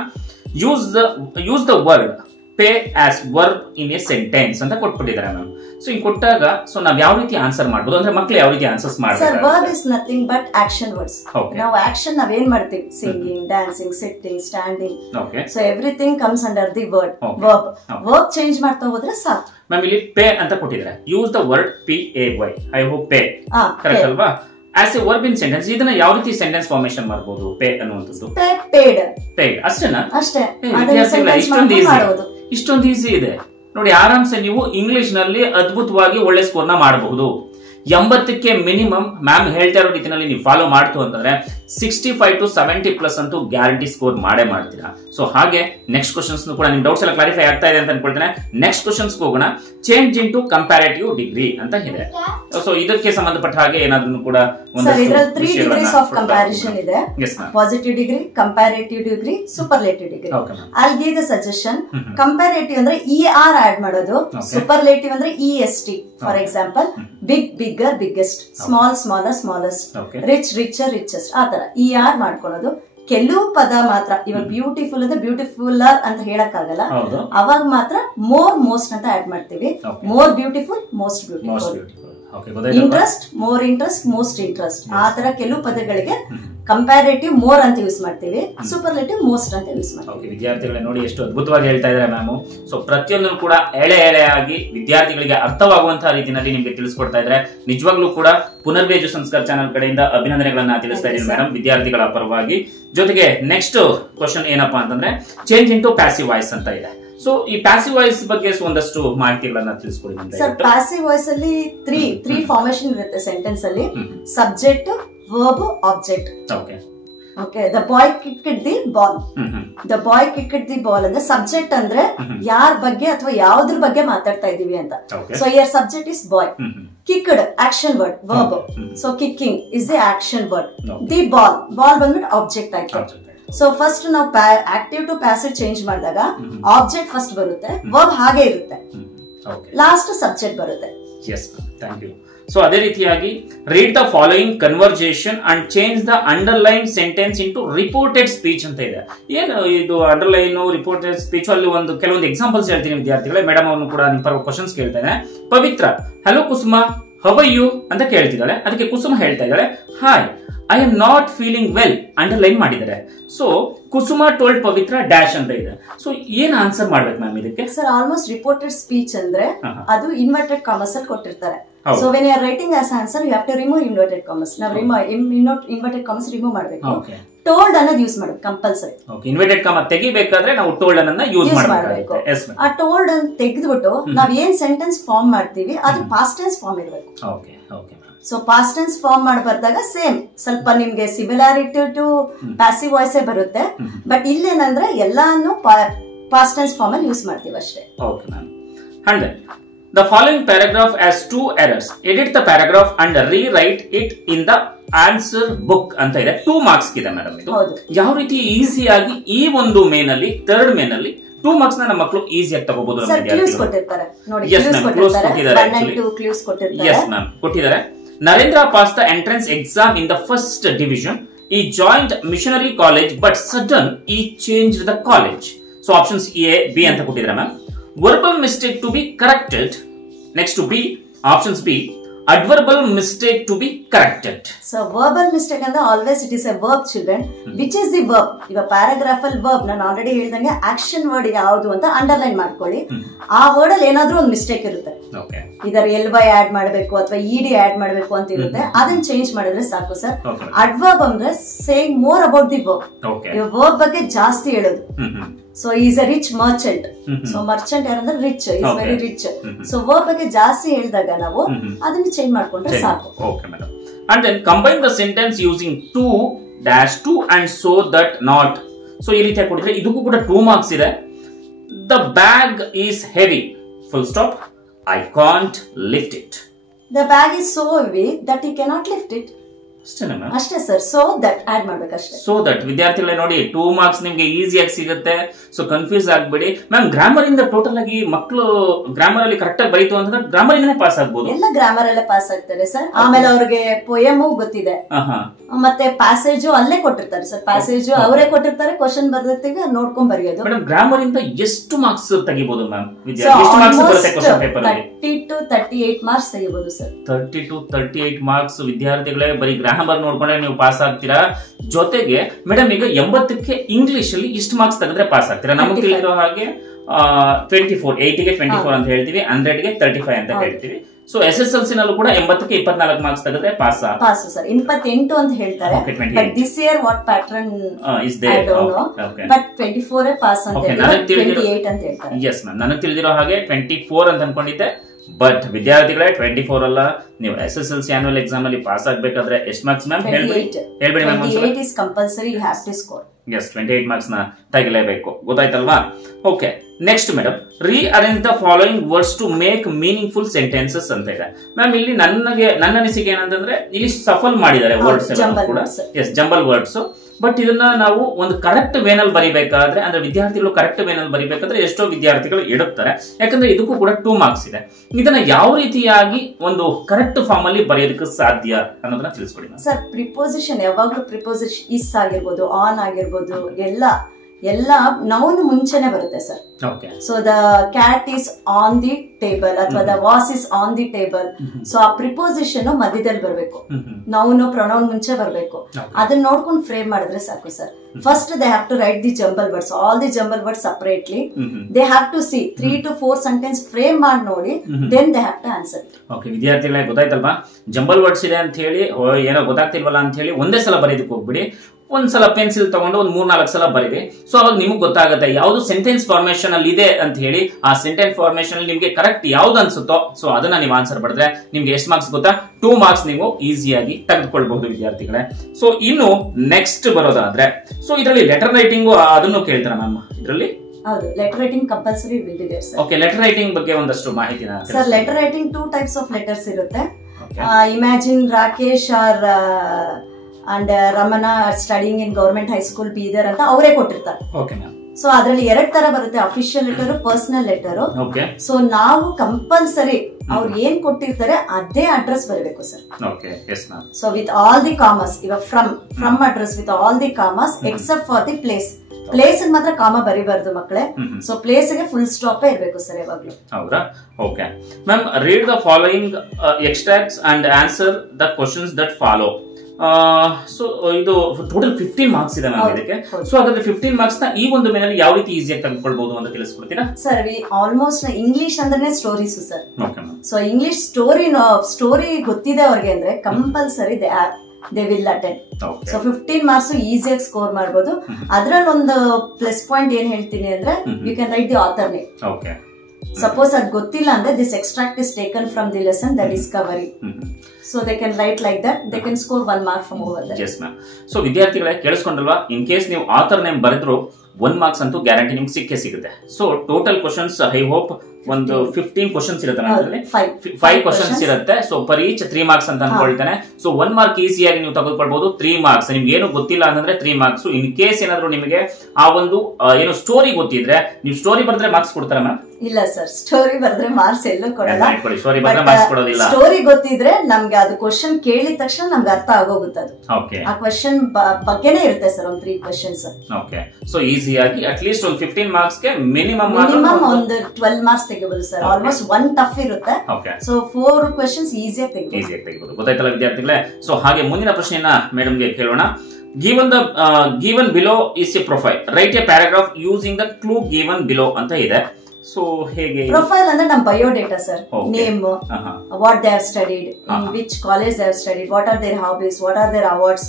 Use the word pay as verb in a sentence ಅಂತ ಕೊಟ್ಬಿಟ್ಟಿದ್ದಾರೆ ಮ್ಯಾಮ್. ಸೊ ಹಿಂಗ್ ಕೊಟ್ಟಾಗ ಸೊ ನಾವ್ ಯಾವ ರೀತಿ ಆನ್ಸರ್ ಮಾಡ್ಬೋದು ಅಂದ್ರೆ ಮಕ್ಳು ಯಾವ ರೀತಿ ಆನ್ಸರ್ಸ್ ಮಾಡ್ತಾರೆ? Sir, verb is nothing but action words. ನಾವು ಆಕ್ಷನ್ ನಾವೇನ್ ಮಾಡ್ತೀವಿ? Singing, dancing, sitting, standing. So everything comes under the word. Verb change ಮಾಡ್ತಾ ಹೋದ್ರೆ ಸಾಕು. ಮ್ಯಾಮ್ ಇಲ್ಲಿ ಪೇ ಅಂತ ಕೊಟ್ಟಿದ್ದಾರೆ. Use the word PAY. I hope pay correct ಅಲ್ವಾ? As a verb in sentence, ಇದನ್ನ ಯಾವ ರೀತಿ ಸೆಂಟೆನ್ಸ್ ಫಾರ್ಮೇಶನ್ ಮಾಡಬಹುದು? ಪೇ ಅನ್ನುವಂಥದ್ದು ಪೇಡ್ ಅಷ್ಟೇನಾ? ಅಷ್ಟೇ. ಇಷ್ಟೊಂದು ಈಸಿ ಇದೆ ನೋಡಿ. ಆರಾಮ್ಸೆ ನೀವು ಇಂಗ್ಲಿಷ್ ನಲ್ಲಿ ಅದ್ಭುತವಾಗಿ ಒಳ್ಳೆ ಸ್ಕೋರ್ ನ ಮಾಡಬಹುದು. 80ಕ್ಕೆ ಮಿನಿಮಮ್ ಮ್ಯಾಮ್ ಹೇಳ್ತಾ ಇರೋ ರೀತಿಯಲ್ಲಿ ನೀವು ಫಾಲೋ ಮಾಡ್ತು ಅಂತಂದ್ರೆ 65 to 70+ ಅಂತೂ ಗ್ಯಾರಂಟಿ ಸ್ಕೋರ್ ಮಾಡೇ ಮಾಡ್ತೀರಾ. ಸೊ ಹಾಗೆ ನೆಕ್ಸ್ಟ್ ಕ್ವಶನ್ಸ್ ಕೂಡ ನಿಮ್ ಡೌಟ್ಸ್ ಎಲ್ಲ ಕ್ಲಾರಿಫೈ ಆಗ್ತಾ ಇದೆ ಅಂತ ಅನ್ಕೊಳ್ತೇನೆ. ನೆಕ್ಸ್ಟ್ ಕ್ವಶನ್ಸ್ ಹೋಗೋಣ. Change into comparative degree ಅಂತ ಇದೆ. ಸೊ ಇದಕ್ಕೆ ಸಂಬಂಧಪಟ್ಟ ಹಾಗೆ ಏನಾದ್ರೂ ಕೂಡ ಇದರಲ್ಲಿ 3 ಡಿಗ್ರೀಸ್ ಆಫ್ ಕಂಪ್ಯಾರಿಸನ್ ಇದೆ. Positive degree, comparative degree, superlative degree. I'll give the suggestion. Comparative ಅಂದ್ರೆ ER ಆಡ್ ಮಾಡೋದು, ಸೂಪರ್ಲೇಟಿವ್ ಅಂದ್ರೆ EST. For example big bigger biggest, small smaller smallest, rich richer richest, ಆತರ ER ಮಾಡ್ಕೊಳ್ಳೋದು. ಕೆಲವು ಪದ ಮಾತ್ರ ಇವಾಗ ಬ್ಯೂಟಿಫುಲ್ ಅಂದ್ರೆ ಬ್ಯೂಟಿಫುಲ್ಲರ್ ಅಂತ ಹೇಳಕ್ಕಾಗಲ್ಲ, ಅವಾಗ ಮಾತ್ರ ಮೋರ್ ಮೋಸ್ಟ್ ಅಂತ ಆಡ್ ಮಾಡ್ತೀವಿ. More beautiful, most beautiful, interest, more interest, most interest, ಆ ತರ ಕೆಲವು ಪದಗಳಿಗೆ ಕಂಪ್ಯಾರೇಟಿವ್ ಮೋರ್ ಅಂತ ಯೂಸ್ ಮಾಡ್ತೀವಿ, ಸೂಪರ್ಲೇಟಿವ್ ಮೋಸ್ಟ್ ಅಂತ ಯೂಸ್ ಮಾಡ್ತೀವಿ. ವಿದ್ಯಾರ್ಥಿಗಳೇ ನೋಡಿ ಎಷ್ಟು ಅದ್ಭುತವಾಗಿ ಹೇಳ್ತಾ ಇದ್ದಾರೆ ಮ್ಯಾಮ್. ಸೊ ಪ್ರತಿಯೊಂದು ಕೂಡ ಎಳೆ ಎಳೆಯಾಗಿ ವಿದ್ಯಾರ್ಥಿಗಳಿಗೆ ಅರ್ಥವಾಗುವಂತಹ ರೀತಿಯಲ್ಲಿ ನಿಮಗೆ ತಿಳಿಸ್ಕೊಡ್ತಾ ಇದ್ದಾರೆ. ನಿಜವಾಗ್ಲೂ ಕೂಡ ಪುನರ್ವೇಜು ಸಂಸ್ಕಾರ್ ಚಾನಲ್ ಕಡೆಯಿಂದ ಅಭಿನಂದನೆಗಳನ್ನ ತಿಳಿಸ್ತಾ ಇದ್ದೀನಿ ಮೇಡಮ್ ವಿದ್ಯಾರ್ಥಿಗಳ ಪರವಾಗಿ. ಜೊತೆಗೆ ನೆಕ್ಸ್ಟ್ ಕ್ವಶನ್ ಏನಪ್ಪಾ ಅಂತಂದ್ರೆ ಚೇಂಜ್ ಇಂಟು ಪ್ಯಾಸಿವ್ ವಾಯ್ಸ್ ಅಂತ ಇದೆ. ಸೊ ಈ ಪ್ಯಾಸಿವ್ ವಾಯ್ಸ್ ಬಗ್ಗೆ ಒಂದಷ್ಟು ಮಾಹಿತಿಗಳನ್ನ ತಿಳಿಸ್ಕೊಡಿ. ಸರ್ ಪ್ಯಾಸಿವ್ ವಾಯ್ಸ್ ಅಲ್ಲಿ ತ್ರೀ ಫಾರ್ಮೇಶನ್ ಇರುತ್ತೆ ಸೆಂಟೆನ್ಸ್ ಅಲ್ಲಿ. Subject, verb, object. Okay, the boy kicked the ball. The boy kicked the ball ಅಂದ್ರೆ ಸಬ್ಜೆಕ್ಟ್ ಅಂದ್ರೆ ಯಾರ ಬಗ್ಗೆ ಅಥವಾ ಯಾವ್ದ್ರ ಬಗ್ಗೆ ಮಾತಾಡ್ತಾ ಇದೀವಿ ಅಂತ. So your subject is boy. Kicked action word, verb. So kicking is the action word. The ball ಬಂದ್ಬಿಟ್ಟು ಆಬ್ಜೆಕ್ಟ್ ಆಯ್ತು. ಸೊ ಫಸ್ಟ್ ನಾವು ಆಕ್ಟಿವ್ ಟು ಪ್ಯಾಸಿವ್ ಚೇಂಜ್ ಮಾಡಿದಾಗ ಆಬ್ಜೆಕ್ಟ್ ಫಸ್ಟ್ ಬರುತ್ತೆ, ವರ್ಬ್ ಹಾಗೆ ಇರುತ್ತೆ, ಲಾಸ್ಟ್ ಸಬ್ಜೆಕ್ಟ್ ಬರುತ್ತೆ. ಸೊ ಅದೇ ರೀತಿಯಾಗಿ read the following conversation and change the underline sentence into reported speech ಅಂತ ಇದೆ. ಏನು ಇದು ಅಂಡರ್ಲೈನ್ ರಿಪೋರ್ಟೆಡ್ ಸ್ಪೀಚ್ ಅಲ್ಲಿ ಕೆಲವೊಂದು ಎಕ್ಸಾಂಪಲ್ಸ್ ಹೇಳ್ತೀನಿ ವಿದ್ಯಾರ್ಥಿಗಳೇ. ಮೇಡಮ್ ಅವನು ಕೂಡ ನಿಮ್ಮ ಪರ ಕ್ವಶನ್ಸ್ ಕೇಳ್ತಾನೆ. Pavithra, hello Kusuma, how are you ಅಂತ ಕೇಳ್ತಿದ್ದಾಳೆ. ಅದಕ್ಕೆ ಕುಸುಮ ಹೇಳ್ತಾ ಇದ್ದಾಳೆ, hi, I am not feeling well, underline ಮಾಡಿದ್ದಾರೆ. So Kusuma told Pavithra dash ಅಂತ ಇದೆ. ಸೊ ಏನ್ ಆನ್ಸರ್ ಮಾಡ್ಬೇಕು ಮ್ಯಾಮ್ ಇದಕ್ಕೆ? ಸರ್ ಆಲ್ಮೋಸ್ಟ್ ರಿಪೋರ್ಟೆಡ್ ಸ್ಪೀಚ್ ಅಂದ್ರೆ ಅದು ಇನ್ವರ್ಟೆಡ್ ಕಾಮರ್ಸ್ ಅಲ್ಲಿ ಕೊಟ್ಟಿರ್ತಾರೆ. So when you are writing as answer you have to remove inverted commas. ನಾವು ಇನ್ವರ್ಟೆಡ್ ಕಾಮರ್ಸ್ ರಿಮೂವ್ ಮಾಡಬೇಕು. ಟೋಲ್ಡ್ ಅನ್ನೋದು ಯೂಸ್ ಮಾಡಬೇಕು ಕಂಪಲ್ಸರಿ. ಇನ್ವರ್ಟೆಡ್ ಕಾಮ ತೆಗಿಬೇಕಾದ್ರೆ ನಾವು ಟೋಲ್ಡ್ ಅನ್ನೋದನ್ನ ಯೂಸ್ ಮಾಡಬೇಕು. ಆ ಟೋಲ್ಡ್ ಅನ್ನು ತೆಗೆದ್ಬಿಟ್ಟು ನಾವ್ ಏನ್ ಸೆಂಟೆನ್ಸ್ ಫಾರ್ಮ್ ಮಾಡ್ತೀವಿ ಅದು ಪಾಸ್ಟ್ ಟೆನ್ಸ್ ಫಾರ್ಮ್ ಇರಬೇಕು. ಸೊ ಪಾಸ್ಟ್ ಟೆನ್ಸ್ ಫಾರ್ಮ್ ಮಾಡಬಾರ್ದಾಗ ಸೇಮ್ ಸ್ವಲ್ಪ ನಿಮ್ಗೆ ಸಿಮಿಲಾರಿಟಿ ಟು ಪ್ಯಾಸಿವ್ ವಾಯ್ಸೇ ಬರುತ್ತೆ. ಬಟ್ ಇಲ್ಲೇನಂದ್ರೆ ಎಲ್ಲಾನು ಪಾಸ್ಟ್ ಟೆನ್ಸ್ ಫಾರ್ಮ್ ಅಲ್ಲಿ ಯೂಸ್ ಮಾಡ್ತೀವಿ ಅಷ್ಟೇ. Okay ma'am. 100 The following paragraph has 2 errors. Edit the paragraph and rewrite it in the answer book ಅಂತ ಇದೆ. 2 marks ಇದೆ ಮೇಡಮ್. ಇದು ಯಾವ ರೀತಿ ಈಸಿಯಾಗಿ ಈ ಒಂದು ಮೇನ್ ಅಲ್ಲಿ ಥರ್ಡ್ ಮೇನ್ ಅಲ್ಲಿ 2 marks ನಮ್ಮ ಮಕ್ಕಳು ಈಸಿಯಾಗಿ ತಗೋಬಹುದು ನಮ್ಮ ವಿದ್ಯಾರ್ಥಿಗಳು. ಕೊಟ್ಟಿರ್ತಾರೆ ನೋಡಿ, ಕ್ಲೂಸ್ ಕೊಟ್ಟಿದ್ದಾರೆ. 1 and 2 ಕ್ಲೂಸ್ ಕೊಟ್ಟಿರ್ತಾರೆ. Yes ma'am, ಕೊಟ್ಟಿದ್ದಾರೆ. Narendra passed the entrance exam in the first division. He joined missionary college but sudden he changed the college. So options A, B ಅಂತ ಕೊಟ್ಟಿದ್ದಾರೆ ma'am. Verbal mistake to be corrected. Next to B, options B, adverbal mistake to be corrected. So verbal mistake ಅಂದ್ರೆ always it is a verb children. Which is the verb? ಇವಾಗ paragraph ಅಲ್ಲಿ verb ನಾನು already ಹೇಳಿದಂಗೆ action word ಯಾವುದು ಅಂತ underline ಮಾಡ್ಕೊಳ್ಳಿ. ಆ word ಅಲ್ಲಿ ಏನಾದ್ರೂ ಒಂದು ಮಿಸ್ಟೇಕ್ ಇರುತ್ತೆ. ಇದರ ly ಆಡ್ ಮಾಡಬೇಕು ಅಥವಾ ed ಆಡ್ ಮಾಡಬೇಕು ಅಂತ ಇರುತ್ತೆ. ಅದನ್ನ ಚೇಂಜ್ ಮಾಡಿದ್ರೆ ಸಾಕು ಸರ್. ಅಡ್ವರ್ಬ್ ಅಂದ್ರೆ saying more about the verb. ಈ ವರ್ಬ್ ಬಗ್ಗೆ ಜಾಸ್ತಿ ಹೇಳೋದು. So is a rich merchant. So merchant ಯಾರಂದ್ರೆ rich, is very rich. So verb ಬಗ್ಗೆ ಜಾಸ್ತಿ ಹೇಳಿದಾಗ ನಾವು ಅದನ್ನ ಚೇಂಜ್ ಮಾಡ್ಕೊಂಡ್ರೆ ಸಾಕು. Okay madam. And then combine the sentence using to and so that not. So ಈ ರೀತಿಯಾಗಿ ಕೊಟ್ಟಿದ್ರೆ ಇದಕ್ಕೂ ಕೂಡ 2 marks ಇದೆ. The bag is heavy. Full stop. I can't lift it. The bag is so heavy that he cannot lift it. ಅಷ್ಟೇ ಸರ್. So that add ಮಾಡ್ಬೇಕಷ್ಟೇ. So that ವಿದ್ಯಾರ್ಥಿಗಳೇ ನೋಡಿ 2 marks ನಿಮ್ಗೆ ಈಸಿಯಾಗಿ ಸಿಗುತ್ತೆ. ಸೊ ಕನ್ಫ್ಯೂಸ್ ಆಗ್ಬೇಡಿ ಮ್ಯಾಮ್. ಗ್ರಾಮರ್ ಇಂದ ಟೋಟಲ್ ಆಗಿ ಮಕ್ಕಳು ಗ್ರಾಮರ್ ಅಲ್ಲಿ ಕರೆಕ್ಟ್ ಆಗಿ ಬರೀತು ಅಂತಂದ್ರೆ ಗ್ರಾಮರ್ ಇಂದನೇ ಪಾಸ್ ಆಗ್ಬೋದು. ಎಲ್ಲ ಗ್ರಾಮರ್ ಅಲ್ಲೇ ಪಾಸ್ ಆಗ್ತಾರೆ ಸರ್. ಆಮೇಲೆ ಅವ್ರಿಗೆ ಪೊಯಮು ಗೊತ್ತಿದೆ, ಮತ್ತೆ ಪ್ಯಾಸೇಜು ಅಲ್ಲೇ ಕೊಟ್ಟಿರ್ತಾರೆ ಸರ್. ಪ್ಯಾಸೇಜು ಅವರೇ ಕೊಟ್ಟಿರ್ತಾರೆ, ಕ್ವಶನ್ ಬರ್ದಿರ್ತೀವಿ, ನೋಡ್ಕೊಂಡ್ ಬರೆಯೋದು. ಮೇಡಮ್ ಗ್ರಾಮರ್ ಇಂದ ಎಷ್ಟು ಮಾರ್ಕ್ಸ್ ತೆಗಿಬಹುದು ಮ್ಯಾಮ್? 30 to 38 ಮಾರ್ಕ್ಸ್ ತೆಗಿಬಹುದು ಸರ್. 30 to 38 ಮಾರ್ಕ್ಸ್ ವಿದ್ಯಾರ್ಥಿಗಳೇ ಬರೀ ಗ್ರಾಮರ್ ನೋಡ್ಕೊಂಡ್ರೆ ನೀವು ಪಾಸ್ ಆಗ್ತೀರಾ. ಜೊತೆಗೆ ಮೇಡಮ್ ಈಗ 80ಕ್ಕೆ ಇಂಗ್ಲಿಷ್ ಅಲ್ಲಿ ಇಷ್ಟು ಮಾರ್ಕ್ಸ್ ತೆಗೆದ್ರೆ ಪಾಸ್ ಆಗ್ತೀರಾ. ನಮಗೆ ತಿಳಿದಿರೋ ಹಾಗೆ 24, 80ಗೆ 24 ಅಂತ ಹೇಳ್ತೀವಿ, 100ಗೆ 35 ಅಂತ ಹೇಳ್ತೀವಿ. ಸೊ SSLC ನಲ್ಲೂ ಕೂಡ 80ಕ್ಕೆ 24 ಮಾರ್ಕ್ಸ್ ತೆಗೆದ್ರೆ ಪಾಸ್ ಸರ್. 28 ಅಂತ ಹೇಳ್ತಾರೆ. But this year what pattern is there? I don't know. But 24 pass ಅಂತ ಹೇಳ್ತಾರೆ, 28 ಅಂತ ಹೇಳ್ತಾರೆ. ಎಸ್ ಮ್ಯಾಮ್, ನನಗೆ ತಿಳಿದಿರೋ ಹಾಗೆ 24 ಅಂತ ಅನ್ಕೊಂಡಿದ್ದೆ. ಬಟ್ ವಿದ್ಯಾರ್ಥಿಗಳೇ 24 ಅಲ್ಲ, ನೀವು SSLC ಆನ್ಯುವಲ್ ಎಕ್ಸಾಮ್ ಅಲ್ಲಿ ಪಾಸ್ ಆಗ್ಬೇಕಾದ್ರೆ ಎಷ್ಟು ಮಾರ್ಕ್ಸ್ ಮ್ಯಾಮ್ ಹೇಳ್ಬೇಡಿ ma'am? 28 is compulsory, you have to score. Yes, 28 marks ನ ತೆಗಿಲೇಬೇಕು. ಗೊತ್ತಾಯ್ತಲ್ವಾ? Okay, next madam, rearrange the following words to make meaningful sentences ಅಂತ ಇದೆ ಮ್ಯಾಮ್. ಇಲ್ಲಿ ನನ್ನ ಅನಿಸಿಕೆ ಏನಂತಂದ್ರೆ ಇಲ್ಲಿ ಸಫಲ್ ಮಾಡಿದ್ದಾರೆ ವರ್ಡ್ಸ್ ಎಲ್ಲ ಕೂಡ. S, jumble words. ಬಟ್ ಇದನ್ನ ನಾವು ಒಂದು ಕರೆಕ್ಟ್ ವೇನಲ್ಲಿ ಬರಿಬೇಕಾದ್ರೆ, ಅಂದ್ರೆ ವಿದ್ಯಾರ್ಥಿಗಳು ಕರೆಕ್ಟ್ ವೇನಲ್ಲಿ ಬರಿಬೇಕಾದ್ರೆ ಎಷ್ಟೋ ವಿದ್ಯಾರ್ಥಿಗಳು ಇಡುತ್ತಾರೆ. ಯಾಕಂದ್ರೆ ಇದಕ್ಕೂ ಕೂಡ 2 ಮಾರ್ಕ್ಸ್ ಇದೆ. ಇದನ್ನ ಯಾವ ರೀತಿಯಾಗಿ ಒಂದು ಕರೆಕ್ಟ್ ಫಾರ್ಮ್ ಅಲ್ಲಿ ಬರೆಯೋದಕ್ಕೆ ಸಾಧ್ಯ ಅನ್ನೋದನ್ನ ತಿಳಿಸ್ಕೊಡಿ ಸರ್. ಪ್ರಿಪೋಸಿಷನ್ ಯಾವಾಗ್ಲೂ ಪ್ರಿಪೋಸಿಷನ್ ಇಸ್ ಆಗಿರ್ಬೋದು, ಆನ್ ಆಗಿರ್ಬೋದು, ಎಲ್ಲ ನೌನ್ ಮುಂಚೆನೆ ಬರುತ್ತೆ sir. So the cat is on the table ಅಥವಾ the vase is on the table. So ಆ ಪ್ರಿಪೋಸಿಷನ್ ಮಧ್ಯದಲ್ಲಿ ಬರಬೇಕು, ನೌನು ಪ್ರೊನೌನ್ ಮುಂಚೆ ಬರಬೇಕು. ಅದನ್ನ ನೋಡ್ಕೊಂಡು ಫ್ರೇಮ್ ಮಾಡಿದ್ರೆ ಸಾಕು sir. First they have to write the jumble words, all the jumble words separately. They have to see 3 to 4 sentence frame ಮಾಡಿ ನೋಡಿ, then they have to answer. Okay, ವಿದ್ಯಾರ್ಥಿಗಳೇ ಗೊತ್ತಾಯ್ತಲ್ವಾ? ಜಂಬಲ್ ವರ್ಡ್ಸ್ ಇದೆ ಅಂತ ಹೇಳಿ ಏನೋ ಗೊತ್ತಾಗ್ತಿಲ್ವಲ್ಲ ಅಂತ ಹೇಳಿ ಒಂದೇ ಸಲ ಬರೀದಕ್ಕೆ ಹೋಗ್ಬಿಡಿ. ಒಂದ್ಸಲ ಪೆನ್ಸಿಲ್ ತಗೊಂಡು ಒಂದ್ 3-4 ಸಲ ಬರೀರಿ. ಸೊ ಅವಾಗ ನಿಮ್ಗೆ ಗೊತ್ತಾಗುತ್ತೆ ಯಾವ್ದು ಸೆಂಟೆನ್ಸ್ ಫಾರ್ಮೇಶನ್ ಅಲ್ಲಿ ಇದೆ ಅಂತ ಹೇಳಿ. ಆ ಸೆಂಟೆನ್ಸ್ ಫಾರ್ಮೇಶನ್ ಅಲ್ಲಿ ನಿಮ್ಗೆ ಕರೆಕ್ಟ್ ಯಾವ್ದು ಅನ್ಸುತ್ತೋ ಸೊ ಅದನ್ನ ನೀವು ಆನ್ಸರ್ ಬರೆದ್ರೆ ನಿಮ್ಗೆ ಎಷ್ಟು ಮಾರ್ಕ್ಸ್ ಗೊತ್ತಾ? 2 ಮಾರ್ಕ್ಸ್ ನೀವು ಈಸಿಯಾಗಿ ತೆಗೆದುಕೊಳ್ಬಹುದು ವಿದ್ಯಾರ್ಥಿಗಳೇ. ಸೊ ಇನ್ನು ನೆಕ್ಸ್ಟ್ ಬರೋದಾದ್ರೆ, ಸೊ ಇದರಲ್ಲಿ ಲೆಟರ್ ರೈಟಿಂಗ್ ಅದನ್ನು ಕೇಳ್ತಾರ ಮ್ಯಾಮ್ ಇದರಲ್ಲಿ? ಹೌದು, letter writing compulsory will be there sir. Okay, letter writing ಬಗ್ಗೆ ಒಂದಷ್ಟು ಮಾಹಿತಿನ sir. Letter writing 2 types of letters ಇರುತ್ತೆ. Imagine Rakesh R and Ramana studying in government high school Bidar ಅಂತ ಅವರೇ ಕೊಟ್ಟಿರ್ತಾರೆ. ಸೊ ಅದ್ರಲ್ಲಿ 2 ತರ ಬರುತ್ತೆ, official letter, personal letter. So ನಾವು ಕಂಪಲ್ಸರಿ ಅವ್ರು ಏನ್ ಕೊಟ್ಟಿರ್ತಾರೆ ಅದೇ ಅಡ್ರೆಸ್ ಬರಬೇಕು sir. So with all the commas, ಇವಾಗ from address with all the commas accept for the place. Place ಮಾತ್ರ ಕಾಮ ಬರಿಬಾರ್ದು ಮಕ್ಕಳೇ. ಸೊ ಪ್ಲೇಸ್ ಗೆ ಫುಲ್ ಸ್ಟಾಪ್ ಇರಬೇಕು ಸರ್ ಯಾವಾಗ್ಲೂ. ಹೌದಾ? Okay ma'am, read the following extracts and answer the questions that follow. So ಇದು total 15 marks ಇದೆ ma'am ಇದಕ್ಕೆ. ಸೊ ಹಾಗಾದ್ರೆ 15 ಮಾರ್ಕ್ಸ್ ನ ಈ ಒಂದು ಮೇಲೆ ಯಾವ ರೀತಿ ಈಸಿಯಾಗಿ ತೆಗೆದುಕೊಳ್ಬಹುದು ಅಂತ ತಿಳಿಸ್ಕೊಡ್ತೀರಾ ಸರ್? ಆಲ್ಮೋಸ್ಟ್ ಇಂಗ್ಲಿಷ್ ಅಂದ್ರೆ stories sir. So English story ಗೊತ್ತಿದೆ ಅವ್ರಿಗೆ ಅಂದ್ರೆ compulsory they will attend. So 15 marks ಈಸಿಯಾಗಿ ಸ್ಕೋರ್ ಮಾಡಬಹುದು. ಅದ್ರಲ್ಲಿ ಒಂದು ಪ್ಲಸ್ ಪಾಯಿಂಟ್ ಏನ್ ಹೇಳ್ತೀನಿ ಅಂದ್ರೆ, you can write the author name. Suppose ಅದ್ ಗೊತ್ತಿಲ್ಲ ಅಂದ್ರೆ this extract is taken from the lesson the discovery. So they can write like that, they can score 1 mark from over that. Yes ma'am. So ವಿದ್ಯಾರ್ಥಿಗಳೇ ಕೇಳಿಸ್ಕೊಂಡ್ರಲ್ವಾ? In case ನೀವು author name ಬರೆದ್ರು 1 marks ಅಂತೂ guarantee ನಿಮ್ಗೆ ಸಿಕ್ಕೇ ಸಿಗುತ್ತೆ. So total questions I hope ಒಂದು 15 questions ಇರುತ್ತೆ ma'am. 5 questions ಇರುತ್ತೆ. ಸೊ ಪರ್ ಈಚ್ 3 ಮಾರ್ಕ್ಸ್ ಅಂತ ಅನ್ಕೊಳ್ತೇನೆ. ಸೊ 1 ಮಾರ್ಕ್ ಈಸಿಯಾಗಿ ನೀವು ತೆಗೆದುಕೊಳ್ಬಹುದು. 3 ಮಾರ್ಕ್ಸ್ ನಿಮ್ಗೆ ಏನು ಗೊತ್ತಿಲ್ಲ ಅಂತಂದ್ರೆ 3 ಮಾರ್ಕ್ಸ್. ಇನ್ ಕೇಸ್ ಏನಾದ್ರು ನಿಮಗೆ ಆ ಒಂದು ಏನು ಸ್ಟೋರಿ ಗೊತ್ತಿದ್ರೆ ನೀವು ಸ್ಟೋರಿ ಬರೆದ್ರೆ ಮಾರ್ಕ್ಸ್ ಕೊಡ್ತಾರ ಮ್ಯಾಮ್? ಇಲ್ಲ ಸರ್, ಸ್ಟೋರಿ ಬರೆದ್ರೆ ಮಾರ್ಕ್ಸ್ ಎಲ್ಲೂ ಕೊಡಲ್ಲ. ಸ್ಟೋರಿ ಬರೆದ್ರೆ ಮಾರ್ಕ್ಸ್ ಕೊಡೋದಿಲ್ಲ. ಸ್ಟೋರಿ ಗೊತ್ತಿದ್ರೆ ನಮ್ಗೆ ಅದು ಕ್ವಶನ್ ಕೇಳಿದ ತಕ್ಷಣ ನಮ್ಗೆ ಅರ್ಥ ಆಗೋಗುತ್ತೆ. ಅದು ಆ ಕ್ವಶನ್ ಬಗ್ಗೆನೇ ಇರುತ್ತೆ ಸರ್, ಒಂದು 3 ಕ್ವಶನ್ಸ್. ಓಕೆ, ಸೊ ಈಸಿಯಾಗಿ ಅಟ್ ಲೀಸ್ಟ್ ಒಂದು 15 ಮಾರ್ಕ್ಸ್ ಗೆ ಮಿನಿಮಮ್ ಒಂದು 12 ಮಾರ್ಕ್ಸ್ ತೆಗಿಬಹುದು ಸರ್. ಆಲ್ಮೋಸ್ಟ್ 1 ಟಫ್ ಇರುತ್ತೆ. ಸೊ 4 ಕ್ವಶನ್ಸ್ ಈಸಿಯಾಗಿ ತೆಗಿಬಹುದು. ಗೊತ್ತಾಯ್ತಲ್ಲ ವಿದ್ಯಾರ್ಥಿಗಳೇ? ಸೊ ಹಾಗೆ ಮುಂದಿನ ಪ್ರಶ್ನೆಯನ್ನ ಮೇಡಮ್ ಗೆ ಕೇಳೋಣ. given below is a profile, write a paragraph using the clue given below ಅಂತ ಇದೆ. ಸೊ ಹೇಗೆ? ಪ್ರೊಫೈಲ್ ಅಂದ್ರೆ ನಮ್ಮ biodata sir. Name, what they have studied, in which college they have studied, what are their hobbies, what are their awards,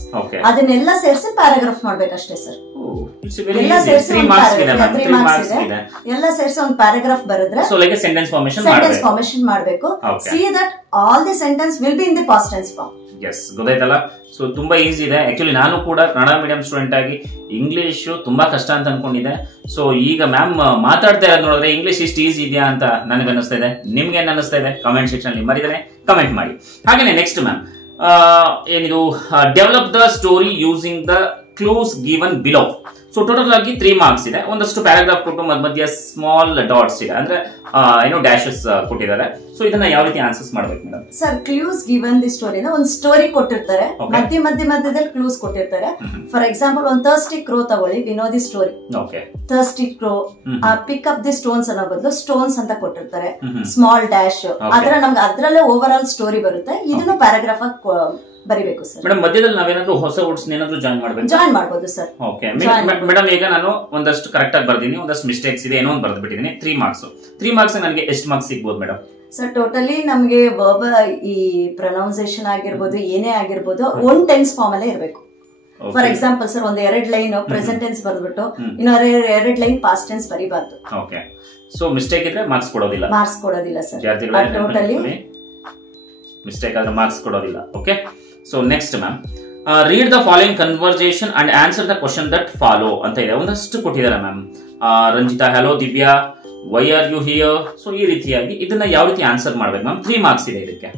ಅದನ್ನೆಲ್ಲ ಸೇರಿಸಿ paragraph ಮಾಡ್ಬೇಕಷ್ಟೇ sir. ಎಲ್ಲ ಸೇರಿಸಿ 3 marks ಇದೆ. ಎಲ್ಲ ಸೇರಿಸಿ ಒಂದು ಪ್ಯಾರಾಗ್ರಾಫ್ ಬರೆದ್ರೆ ಸೆಂಟೆನ್ಸ್ ಫಾರ್ಮೇಶನ್ ಮಾಡಬೇಕು. See that all the sentence will be in the past tense form. Yes, ಗೊತ್ತಾಯ್ತಲ್ಲ? ಸೊ ತುಂಬಾ ಈಸಿ ಇದೆ. ಆಕ್ಚುಲಿ ನಾನು ಕೂಡ ಕನ್ನಡ ಮೀಡಿಯಂ ಸ್ಟೂಡೆಂಟ್ ಆಗಿ ಇಂಗ್ಲಿಷ್ ತುಂಬಾ ಕಷ್ಟ ಅಂತ ಅನ್ಕೊಂಡಿದ್ದೆ. ಸೊ ಈಗ ಮ್ಯಾಮ್ ಮಾತಾಡ್ತಾ ಇರೋದು ನೋಡಿದ್ರೆ ಇಂಗ್ಲಿಷ್ ಇಷ್ಟು ಈಸಿ ಇದೆಯಾ ಅಂತ ನನಗೆ ಅನಿಸ್ತಾ ಇದೆ. ನಿಮ್ಗೆ ಏನ್ ಅನಿಸ್ತಾ ಇದೆ? ಕಮೆಂಟ್ ಸೆಕ್ಷನ್ ಅಲ್ಲಿ ಮರಿದರೆ ಕಮೆಂಟ್ ಮಾಡಿ. ಹಾಗೇನೆ ನೆಕ್ಸ್ಟ್ ಮ್ಯಾಮ್ ಏನಿದು, develop the story using the clues given below. So total ಆಗಿ 3 ಮಾರ್ಕ್ಸ್ ಇದೆ. ಒಂದಷ್ಟು ಪ್ಯಾರಾಗ್ರಾಫ್ ಕೊಟ್ಟು ಮಧ್ಯ ಸ್ಮಾಲ್ ಡಾಟ್ಸ್ ಇದೆ, ಅಂದ್ರೆ ಏನೋ ಡ್ಯಾಶಸ್ ಕೊಟ್ಟಿದ್ದಾರೆ. ಸೊ ಇದನ್ನ ಯಾವ ರೀತಿ ಆನ್ಸರ್ಸ್ ಮಾಡ್ಬೇಕು madam? Sir, clues given the story ಒಂದು ಸ್ಟೋರಿ ಕೊಟ್ಟಿರ್ತಾರೆ, ಮಧ್ಯದಲ್ಲಿ ಕ್ಲೂಸ್ ಕೊಟ್ಟಿರ್ತಾರೆ. ಫಾರ್ ಎಕ್ಸಾಂಪಲ್ ಒಂದು ಥರ್ಸ್ಟಿ ಕ್ರೋ ತಗೊಳ್ಳಿ, we know the story. Thirsty crow pick up the stones ಅನ್ನೋ ಬದಲು ಸ್ಟೋನ್ಸ್ ಅಂತ ಕೊಟ್ಟಿರ್ತಾರೆ, ಸ್ಮಾಲ್ ಡ್ಯಾಶ್. ನಮ್ಗೆ ಅದ್ರಲ್ಲೇ ಓವರ್ ಆಲ್ ಸ್ಟೋರಿ ಬರುತ್ತೆ. ಇದನ್ನು ಪ್ಯಾರಾಗ್ರಾಫ್ ಬರಿಬೇಕು ಸರ್. ಮೇಡಮ್ ಮಧ್ಯದಲ್ಲಿ ನಾವೇನಾದ್ರೂ ಹೊಸ ವರ್ಡ್ಸ್ ಏನಾದ್ರೂ ಜಾಯಿನ್ ಮಾಡಬಹುದು ಸರ್. ಓಕೆ ಮೇಡಮ್, ಈಗ ನಾನು ಒಂದಷ್ಟು ಕರೆಕ್ಟ್ ಆಗಿ ಬರ್ದೀನಿ, ಒಂದಷ್ಟು ಮಿಸ್ಟೇಕ್ಸ್ ಇದೆ, ಏನೋ ಒಂದು ಬರ್ದು ಬಿಟ್ಟಿದ್ದೀನಿ. 3 ಮಾರ್ಕ್ಸ್ ನನಗೆ ಎಷ್ಟು ಮಾರ್ಕ್ಸ್ ಸಿಗ್ಬೋದು ಮೇಡಮ್? ಸರ್ ಟೋಟಲಿ ನಮಗೆ ವರ್ಬಲ್ ಈ ಪ್ರೊನೌನ್ಸಿಯೇಷನ್ ಆಗಿರ್ಬೋದು, ಏನೇ ಆಗಿರ್ಬೋದು, 1 ಟೆನ್ಸ್ ಫಾರ್ಮ್ ಅಲ್ಲೇ ಇರಬೇಕು. ಫಾರ್ ಎಕ್ಸಾಂಪಲ್ ಸರ್, ಒಂದು 2 ಲೈನ್ ಪ್ರೆಸೆಂಟ್ ಟೆನ್ಸ್ ಬರ್ದ್ಬಿಟ್ಟು ಇನ್ನು 2 ಲೈನ್ ಪಾಸ್ಟ್ ಟೆನ್ಸ್ ಬರಿಬಾರ್ದು. ಓಕೆ, ಸೊ ಮಿಸ್ಟೇಕ್ ಇದ್ರೆ ಮಾರ್ಕ್ಸ್ ಕೊಡೋದಿಲ್ಲ ಸರ್. ಟೋಟಲಿ ಮಿಸ್ಟೇಕ್ ಆದ್ರೆ ಮಾರ್ಕ್ಸ್ ಕೊಡೋದಿಲ್ಲ. Okay, so next ma'am, read the following conversation and answer the question that follow ಅಂತ ಇದೆ. ಒಂದಷ್ಟು ಕೊಟ್ಟಿದ್ದಾರೆ ma'am. Ranjitha, hello Divya, why are you here. So ಈ ರೀತಿಯಾಗಿ ಇದನ್ನ ಯಾವ ರೀತಿ ಆನ್ಸರ್ ಮಾಡ್ಬೇಕು ಮ್ಯಾಮ್? 3 ಮಾರ್ಕ್ಸ್ ಇದೆ ಇದಕ್ಕೆ.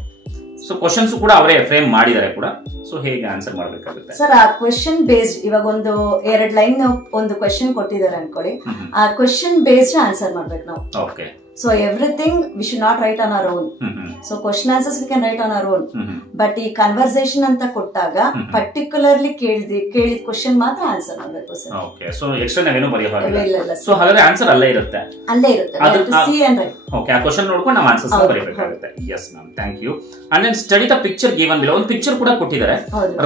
ಸೊ ಕ್ವಶನ್ಸ್ ಕೂಡ ಅವರೇ ಫ್ರೇಮ್ ಮಾಡಿದ್ದಾರೆ ಕೂಡ. ಸೊ ಹೇಗೆ ಆನ್ಸರ್ ಮಾಡಬೇಕಾಗುತ್ತೆ ಸರ್? ಆ ಕ್ವೆಶ್ಚನ್ ಬೇಸ್ಡ್, ಇವಾಗ ಒಂದು 2 ಲೈನ್ ಒಂದು ಕ್ವೆಶ್ಚನ್ ಕೊಟ್ಟಿದ್ದಾರೆ ಅನ್ಕೊಳ್ಳಿ, ಆ ಕ್ವೆಶ್ಚನ್ ಬೇಸ್ಡ್ ಆನ್ಸರ್ ಮಾಡ್ಬೇಕು ನಾವು. Okay. So everything we should not write on our own. So question answers we can write on our own. But ಈ ಕನ್ವರ್ಸೇಷನ್ ಅಂತ ಕೊಟ್ಟಾಗ ಪರ್ಟಿಕ್ಯುಲರ್ಲಿ ಕೇಳಿದ ಕ್ವೆಶ್ಚನ್ ಮಾತ್ರ ಆನ್ಸರ್ ಮಾಡಬೇಕು ಸರ್. ಓಕೆ. ಸೊ ಎಕ್ಸ್ಟ್ರಾ ನಾವೇನು ಬರೆಯೋ ಹಾಗಿಲ್ಲ. ಸೊ ಹಾಗಾದ್ರೆ ಆನ್ಸರ್ ಅಲ್ಲೇ ಇರುತ್ತೆ. ಅಲ್ಲೇ ಇರುತ್ತೆ. See and write. ಓಕೆ. ಆ ಕ್ವೆಶ್ಚನ್ ನೋಡ್ಕೊಂಡು ನಾವು ಆನ್ಸರ್ಸ್ ಬರೆಯಬೇಕಾಗುತ್ತೆ. Yes ma'am, thank you. And then study the picture given below. ಒಂದು ಪಿಕ್ಚರ್ ಕೂಡ ಕೊಟ್ಟಿದ್ದಾರೆ.